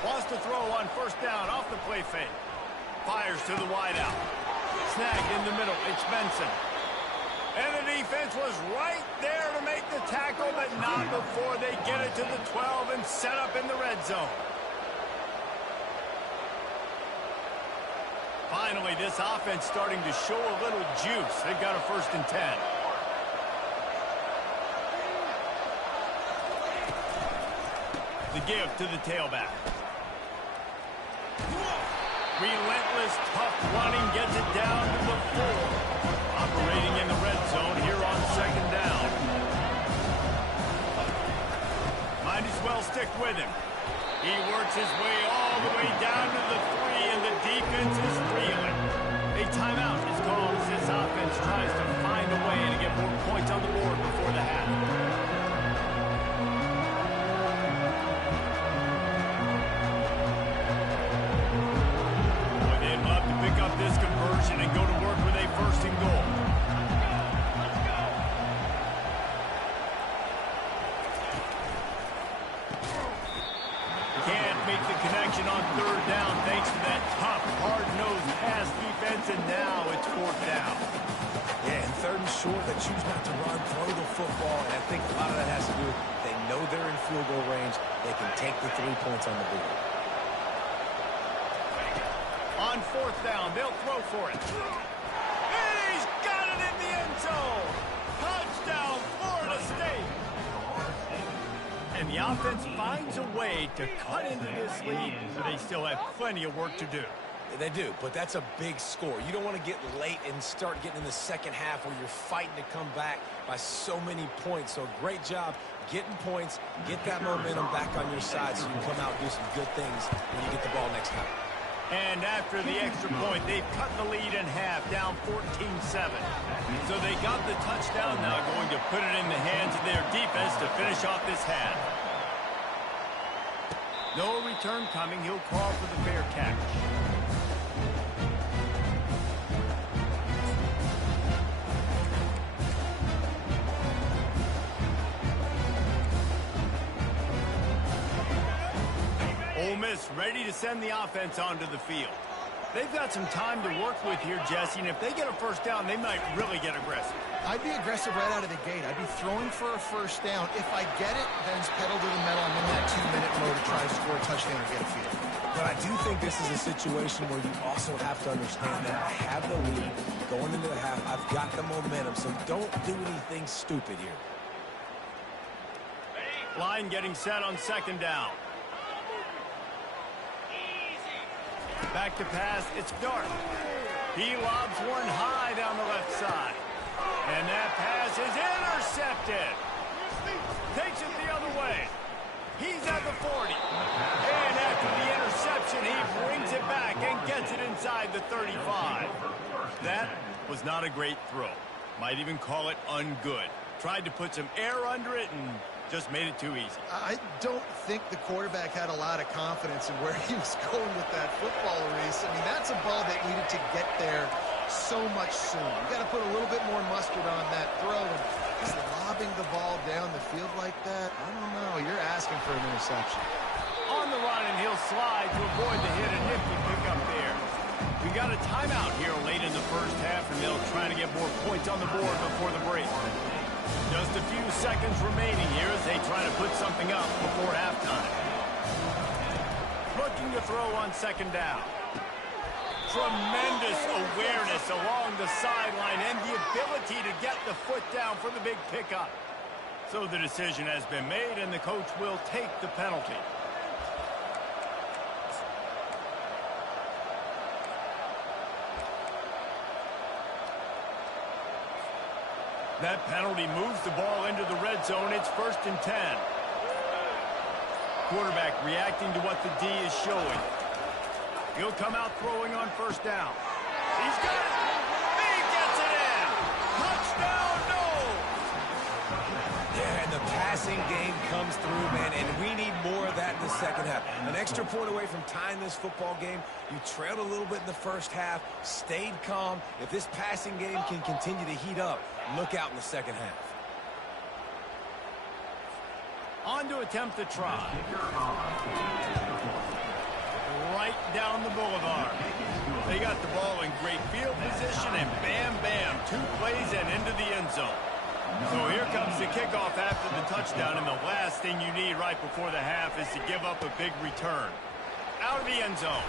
Wants to throw on first down off the play fake. Fires to the wideout. Snag in the middle. It's Benson. And the defense was right there to make the tackle, but not before they get it to the 12 and set up in the red zone. Finally, this offense starting to show a little juice. They've got a 1st and 10. The give to the tailback. Relentless, tough running gets it down to the 4. Operating in the red zone here on second down. Might as well stick with him. He works his way all the way down to the 3, and the defense is reeling. A timeout is called as this offense tries to find a way to get more points on the board before the half. Well, they'd love to pick up this conversion and go to work with a 1st and goal. Connection on third down thanks to that tough, hard-nosed pass defense, and now it's 4th down. Yeah, and 3rd and short, they choose not to run, throw the football, and I think a lot of that has to do with they know they're in field goal range. They can take the 3 points on the board. On 4th down, they'll throw for it. And he's got it in the end zone. Touchdown, Florida State. And the offense finds a way to cut into this lead, but they still have plenty of work to do. They do, but that's a big score. You don't want to get late and start getting in the second half where you're fighting to come back by so many points. So great job getting points, get that momentum back on your side so you can come out and do some good things when you get the ball next time. And after the extra point, they've cut the lead in half, down 14-7. So they got the touchdown now, going to put it in the hands of their defense to finish off this half. No return coming. He'll call for the fair catch. Ole Miss ready to send the offense onto the field. They've got some time to work with here, Jesse, and if they get a 1st down, they might really get aggressive. I'd be aggressive right out of the gate. I'd be throwing for a 1st down. If I get it, then it's pedal to the metal. I'm in that 2-minute mode to try to score a touchdown or get a field. But I do think this is a situation where you also have to understand that I have the lead going into the half. I've got the momentum, so don't do anything stupid here. Line getting set on 2nd down. Back to pass, it's Dart. He lobs one high down the left side. And that pass is intercepted. Takes it the other way. He's at the 40. And after the interception, he brings it back and gets it inside the 35. That was not a great throw. Might even call it ungood. Tried to put some air under it and just made it too easy. I don't think the quarterback had a lot of confidence in where he was going with that football, Reese. I mean, that's a ball that needed to get there so much sooner. You got to put a little bit more mustard on that throw, and just lobbing the ball down the field like that, I don't know. You're asking for an interception. On the run, and he'll slide to avoid the hit. A nifty pickup there. We got a timeout here late in the first half, and they'll try to get more points on the board before the break. Just a few seconds remaining here as they try to put something up before halftime. Looking to throw on second down. Tremendous awareness along the sideline and the ability to get the foot down for the big pickup. So the decision has been made, and the coach will take the penalty. That penalty moves the ball into the red zone. It's 1st and 10. Quarterback reacting to what the D is showing. He'll come out throwing on 1st down. He's got it. He gets it in. Touchdown, no. Yeah, and the passing game comes through, man, and we need more of that in the second half. An extra point away from tying this football game. You trailed a little bit in the first half, stayed calm. If this passing game can continue to heat up, look out in the second half. On to attempt the try. Right down the boulevard. They got the ball in great field position, and bam, bam, 2 plays and into the end zone. So here comes the kickoff after the touchdown, and the last thing you need right before the half is to give up a big return. Out of the end zone.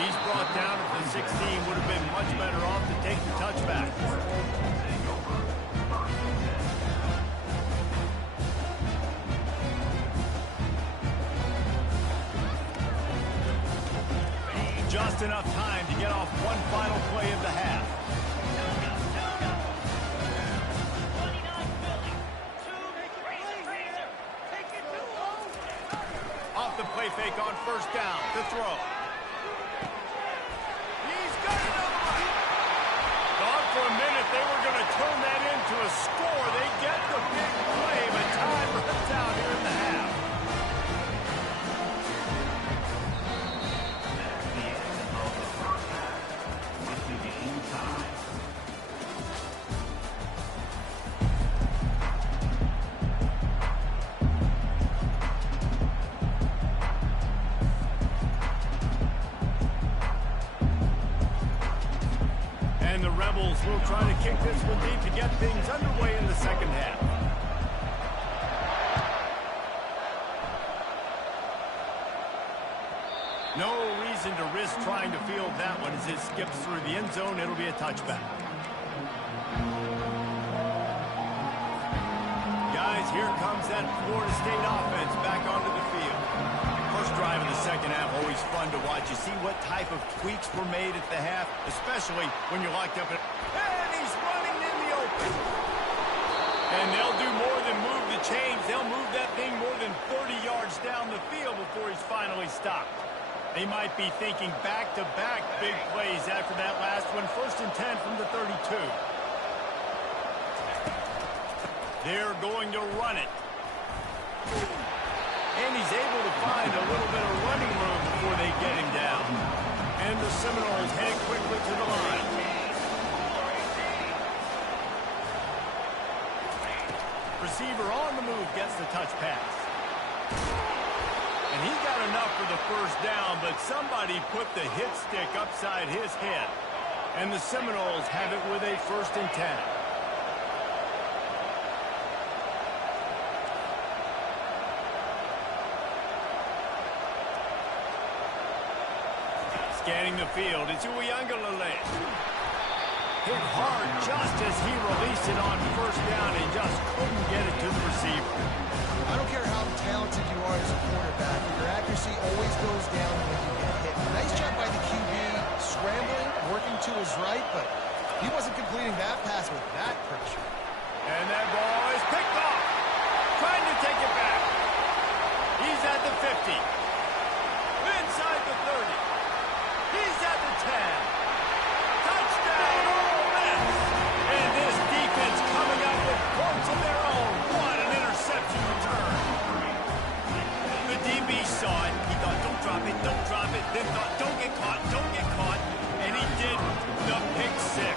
He's brought down at the 16. Would have been much better off to take the touchback. Just enough time to get off one final play of the half. Off the play fake on 1st down to throw. He's got it. Thought for a minute they were going to turn that into a score. They get the big play, but time runs out here in the half. Will try to kick this one deep to get things underway in the second half. No reason to risk trying to field that one as it skips through the end zone. It'll be a touchback. Guys, here comes that Florida State offense back onto the field. First drive of the second half, always fun to watch. You see what type of tweaks were made at the half, especially when you're locked up. And he's running in the open. And they'll do more than move the chains. They'll move that thing more than 30 yards down the field before he's finally stopped. They might be thinking back-to-back big plays after that last one. 1st and 10 from the 32. They're going to run it. And he's able to find a little bit of running room before they get him down. And the Seminoles head quickly to the line. Receiver on the move gets the touch pass. And he got enough for the 1st down, but somebody put the hit stick upside his head. And the Seminoles have it with a 1st and 10. Scanning the field, it's Uiagalelei. Hit hard just as he released it on 1st down and just couldn't get it to the receiver. I don't care how talented you are as a quarterback, your accuracy always goes down when you get hit. Nice job by the QB, scrambling, working to his right, but he wasn't completing that pass with that pressure. And that ball is picked off. Trying to take it back. He's at the 50. Inside the 30. He's at the 10. Touchdown, Ole Miss. And this defense coming up with points of their own. What an interception return. The DB saw it. He thought, don't drop it, don't drop it. Then thought, don't get caught, don't get caught. And he did the pick six.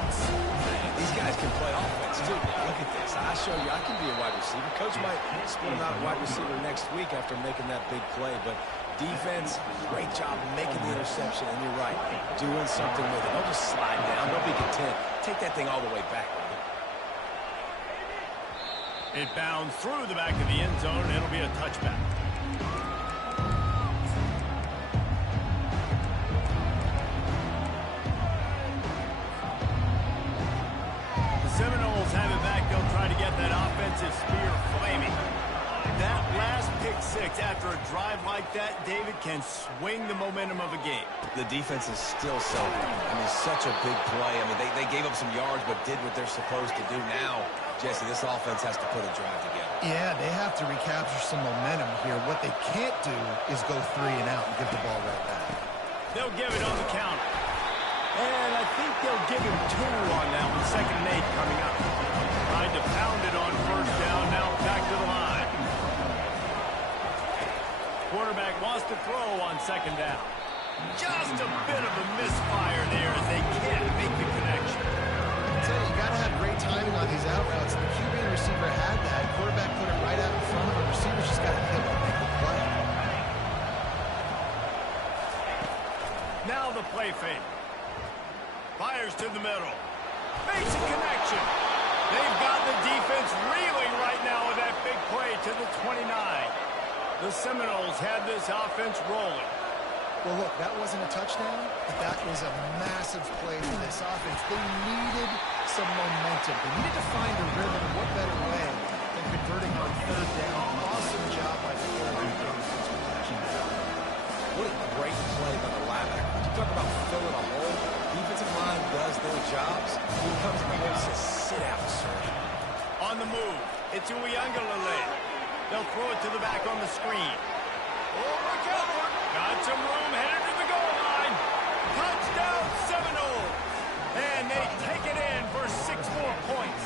These guys can play offense. substitute. Look at this. I show you I can be a wide receiver. Coach might split him out at wide receiver next week after making that big play, but defense, great job making the interception, and you're right, doing something with it. Don't just slide down. Don't be content. Take that thing all the way back. It bounds through the back of the end zone, and it'll be a touchback. Seminoles have it back. They'll try to get that offensive spear flaming. That last pick six after a drive like that, David, can swing the momentum of a game. The defense is still so good. I mean, such a big play. I mean, they gave up some yards but did what they're supposed to do. Now, Jesse, this offense has to put a drive together. Yeah, they have to recapture some momentum here. What they can't do is go 3 and out and give the ball right back. They'll give it on the counter. And I think they'll give him 2 on that one. 2nd and 8 coming up. Tried to pound it on 1st down. Now back to the line. Quarterback wants to throw on 2nd down. Just a bit of a misfire there as they can't make the connection. You got to have great timing on these out routes. The QB and receiver had that. Quarterback put it right out in front of him. Receiver's just got to hit it and make the play. Now the play fake. Fires to the middle. Makes a connection. They've got the defense reeling right now with that big play to the 29. The Seminoles had this offense rolling. Well, look, that wasn't a touchdown, but that was a massive play for this offense. They needed some momentum. They needed to find a rhythm. What better way than converting on 3rd down? Awesome job by the quarterback. What a great play by the linebacker. You talk about filling a hole. Defensive line does their jobs. He comes in the hole and says, sit out, sir. On the move, it's Uiagalelei. They'll throw it to the back on the screen. Oh, look out! Got some room, headed to the goal line. Touchdown, Seminoles! And they take it in for 6 more points.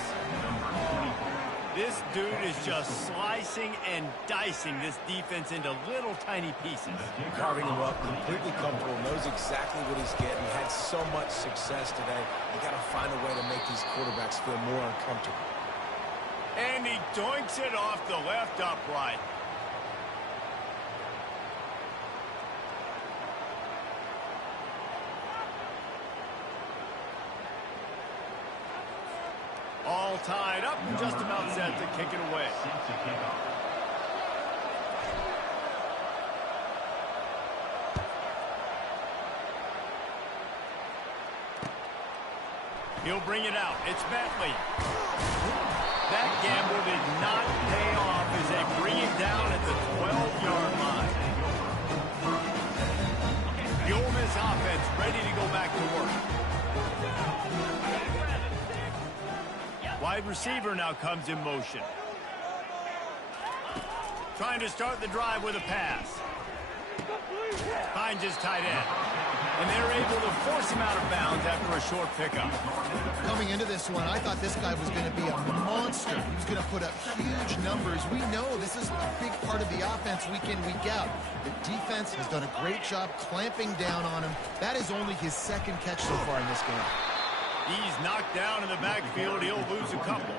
This dude is just slicing and dicing this defense into little tiny pieces. Carving him up, completely comfortable, knows exactly what he's getting. Had so much success today. You got to find a way to make these quarterbacks feel more uncomfortable. And he doinks it off the left upright. All tied up and just about set to kick it away. He'll bring it out. It's Bentley. That gamble did not pay off as they bring him down at the 12-yard line. The Ole Miss offense ready to go back to work. Wide receiver now comes in motion. Trying to start the drive with a pass. Finds his tight end. And they're able to force him out of bounds after a short pickup. Coming into this one, I thought this guy was going to be a monster. He was going to put up huge numbers. We know this is a big part of the offense week in, week out. The defense has done a great job clamping down on him. That is only his 2nd catch so far in this game. He's knocked down in the backfield. He'll lose a couple.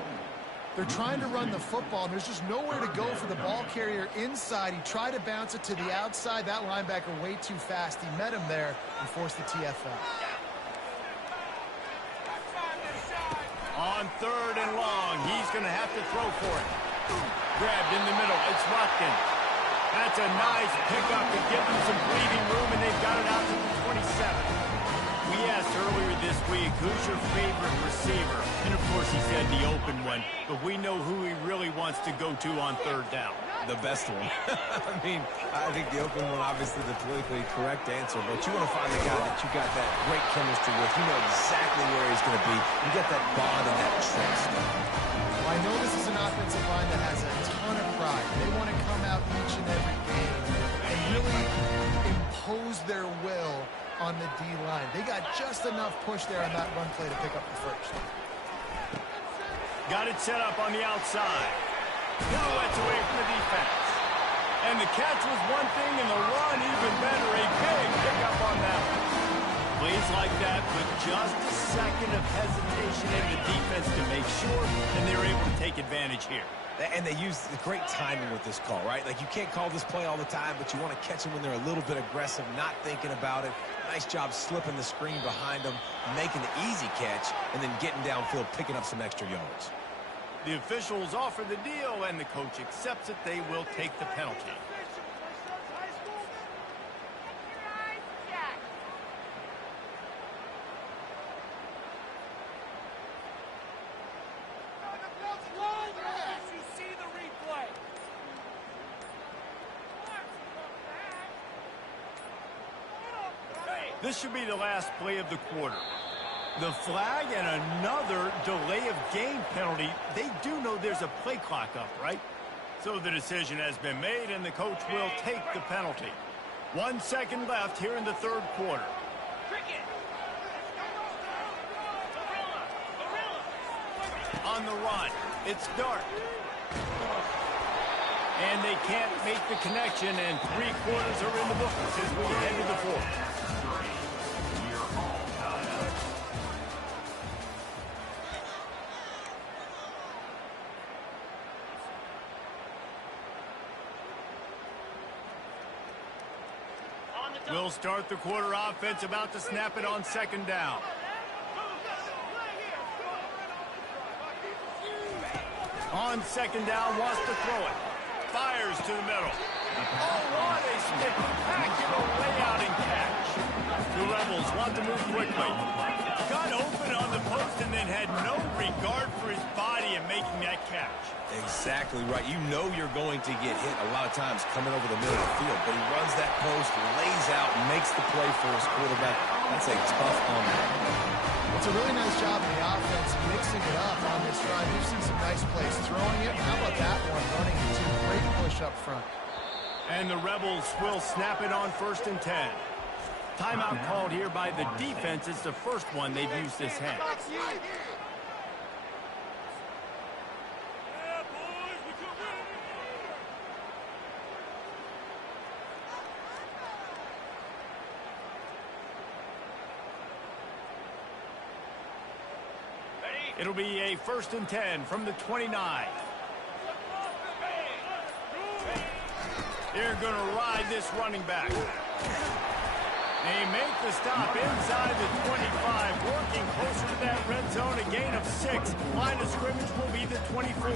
They're trying to run the football, and there's just nowhere to go for the ball carrier inside. He tried to bounce it to the outside. That linebacker way too fast. He met him there and forced the TFL. On 3rd and long, he's going to have to throw for it. Grabbed in the middle. It's Watkins. That's a nice pickup to give them some breathing room, and they've got it out to the 27. We asked earlier this week, who's your favorite receiver? And, of course, he said the open one. But we know who he really wants to go to on 3rd down. The best one. I mean, I think the open one, obviously the politically correct answer, but you want to find the guy that you got that great chemistry with. You know exactly where he's going to be. You get that bond and that trust. Well, I know this is an offensive line that has a ton of pride. They want to come out each and every game and really impose their will on the D-line. They got just enough push there on that run play to pick up the 1st. Got it set up on the outside. Pirouettes away from the defense. And the catch was one thing, and the run even better. A big pickup on that one. Plays like that with just a second of hesitation in the defense to make sure, and they're able to take advantage here. And they use the great timing with this call, right? Like, you can't call this play all the time, but you want to catch them when they're a little bit aggressive, not thinking about it. Nice job slipping the screen behind them, making the easy catch, and then getting downfield, picking up some extra yards. The officials offer the deal, and the coach accepts it. They will take the penalty. This should be the last play of the quarter. The flag and another delay of game penalty. They do know there's a play clock up, right? So the decision has been made, and the coach will take the penalty. 1 second left here in the third quarter. On the run, it's Dart. And they can't make the connection, and 3 quarters are in the books as we head to the fourth. We'll start the quarter. Offense about to snap it on second down. On second down, wants to throw it. Fires to the middle. Oh, what a spectacular layout and catch. The Rebels want to move quickly. Got open on the post and then had no regard for his body in making that catch. Exactly right. You know you're going to get hit a lot of times coming over the middle of the field, but he runs that post, lays out, makes the play for his quarterback. That's a tough on-back. It's a really nice job of the offense mixing it up on this drive. We've seen some nice plays throwing it. How about that one running into great push up front? And the Rebels will snap it on 1st and 10. Timeout called here by the defense. It's the first one they've used this half. It'll be a 1st and 10 from the 29. They're going to ride this running back. They make the stop inside the 25, working closer to that red zone, a gain of 6. Line of scrimmage will be the 24.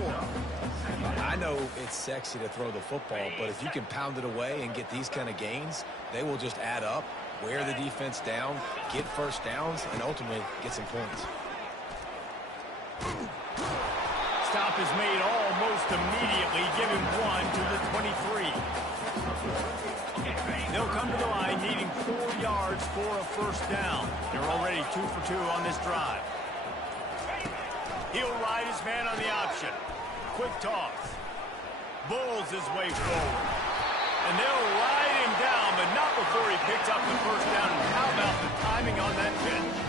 I know it's sexy to throw the football, but if you can pound it away and get these kind of gains, they will just add up, wear the defense down, get first downs, and ultimately get some points. Stop is made almost immediately, giving 1 to the 23. They'll come to the line needing 4 yards for a first down. They're already 2 for 2 on this drive. He'll ride his man on the option. Quick toss. Bulls his way forward. And they'll ride him down, but not before he picks up the first down. And how about the timing on that pitch?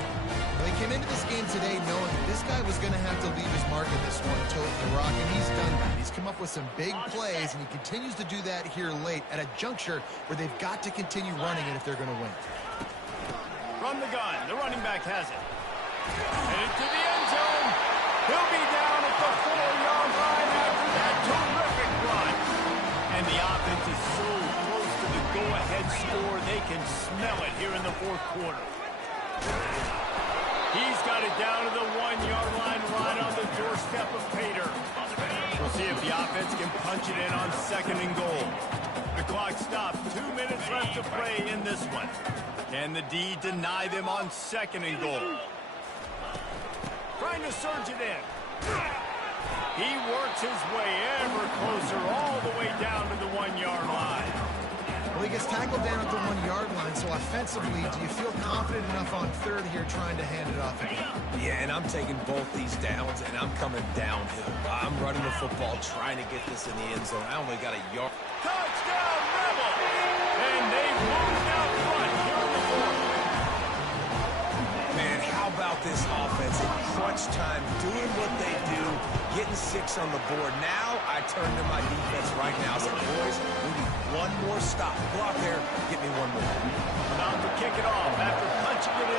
They came into this game today knowing that this guy was going to have to leave his mark in this one until the rock, and he's done that. He's come up with some big plays, and he continues to do that here late at a juncture where they've got to continue running it if they're going to win. From the gun, the running back has it. Headed to the end zone. He'll be down at the 4-yard line after that terrific run. And the offense is so close to the go-ahead score, they can smell it here in the fourth quarter. He's got it down to the 1-yard line right on the doorstep of Pater. We'll see if the offense can punch it in on 2nd and goal. The clock stopped. 2 minutes left to play in this one. Can the D deny them on 2nd and goal? Trying to surge it in. He works his way ever closer all the way down to the 1-yard line. Well, he gets tackled down at the 1-yard line, so offensively, do you feel confident enough on 3rd here trying to hand it off again? Yeah, and I'm taking both these downs, and I'm coming downhill. I'm running the football, trying to get this in the end zone. I only got a yard. Touchdown, Rebel! And they've moved out front here in the fourth. Man, how about this offense in crunch time, doing what they do, getting 6 on the board. Now I turn to my defense right now. I said, boys, we need one more stop. Go out there, get me one more. About to kick it off after punching it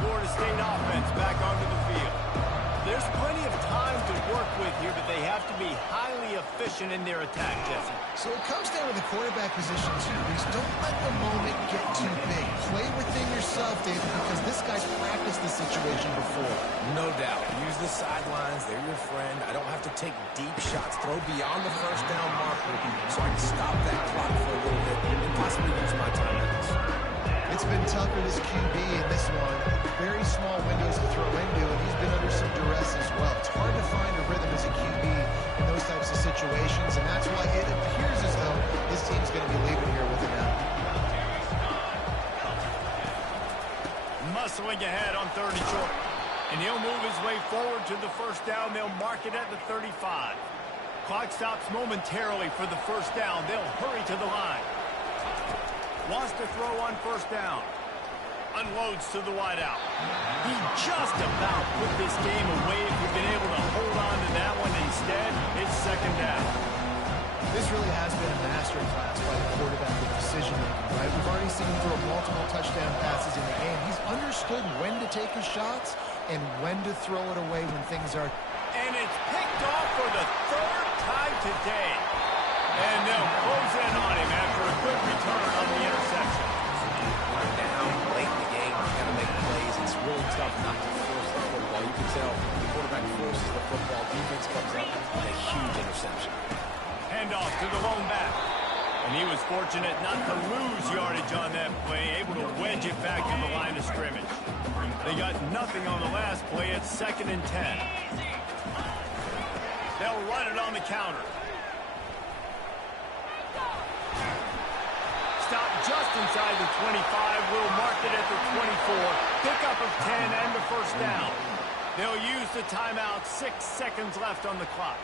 Florida State offense back onto the field. There's plenty of time to work with here, but they have to be highly efficient in their attack, Jesse. So it comes down to the quarterback position, too. Don't let the moment get too big. Play within yourself, David, because this guy's practiced this situation before. No doubt. Use the sidelines. They're your friend. I don't have to take deep shots, throw beyond the first down marker, so I can stop that clock for a little bit and possibly use my timeouts. It's been tough for this QB in this one. Very small windows to throw into, and he's been under some duress as well. It's hard to find a rhythm as a QB in those types of situations, and that's why it appears as though his team's going to be leaving here with an L. Muscling ahead on 30 short. And he'll move his way forward to the first down. They'll mark it at the 35. Clock stops momentarily for the first down. They'll hurry to the line. Wants to throw on first down. Unloads to the wideout. He just about put this game away if he'd been able to hold on to that one. Instead, it's second down. This really has been a masterclass by the quarterback with decision-making, right? We've already seen him throw multiple touchdown passes in the game. He's understood when to take his shots and when to throw it away when things are... And it's picked off for the third time today. And they'll close in on him after a good return on the interception. Down late in the game, you got to make plays. It's really tough not to force the football. You can tell the quarterback forces the football. Defense comes up with a huge interception. Handoff to the lone back. And he was fortunate not to lose yardage on that play, able to wedge it back in the line of scrimmage. They got nothing on the last play. It's 2nd and 10. They'll run it on the counter. Stop just inside the 25. We'll mark it at the 24. Pickup of 10 and the first down. They'll use the timeout. 6 seconds left on the clock.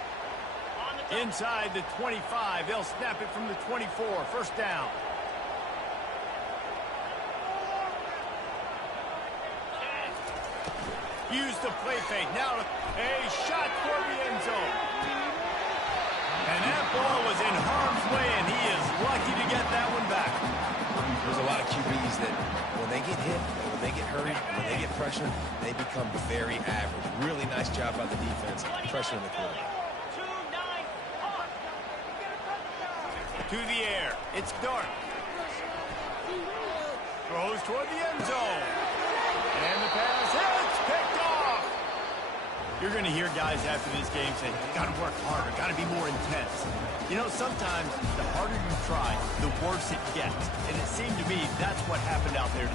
Inside the 25. They'll snap it from the 24. First down. Use the play fake. Now a shot for the end zone. And that ball was in harm's way, and he is lucky to get that one back. There's a lot of QBs that when they get hit, when they get hurried, when they get pressured, they become very average. Really nice job by the defense, pressuring the quarterback. To the air. It's Dark. Throws toward the end zone. And the pass hits. Picked off. You're going to hear guys after this game say, got to work harder, got to be more intense. You know, sometimes the harder you try, the worse it gets. And it seemed to me that's what happened out there today.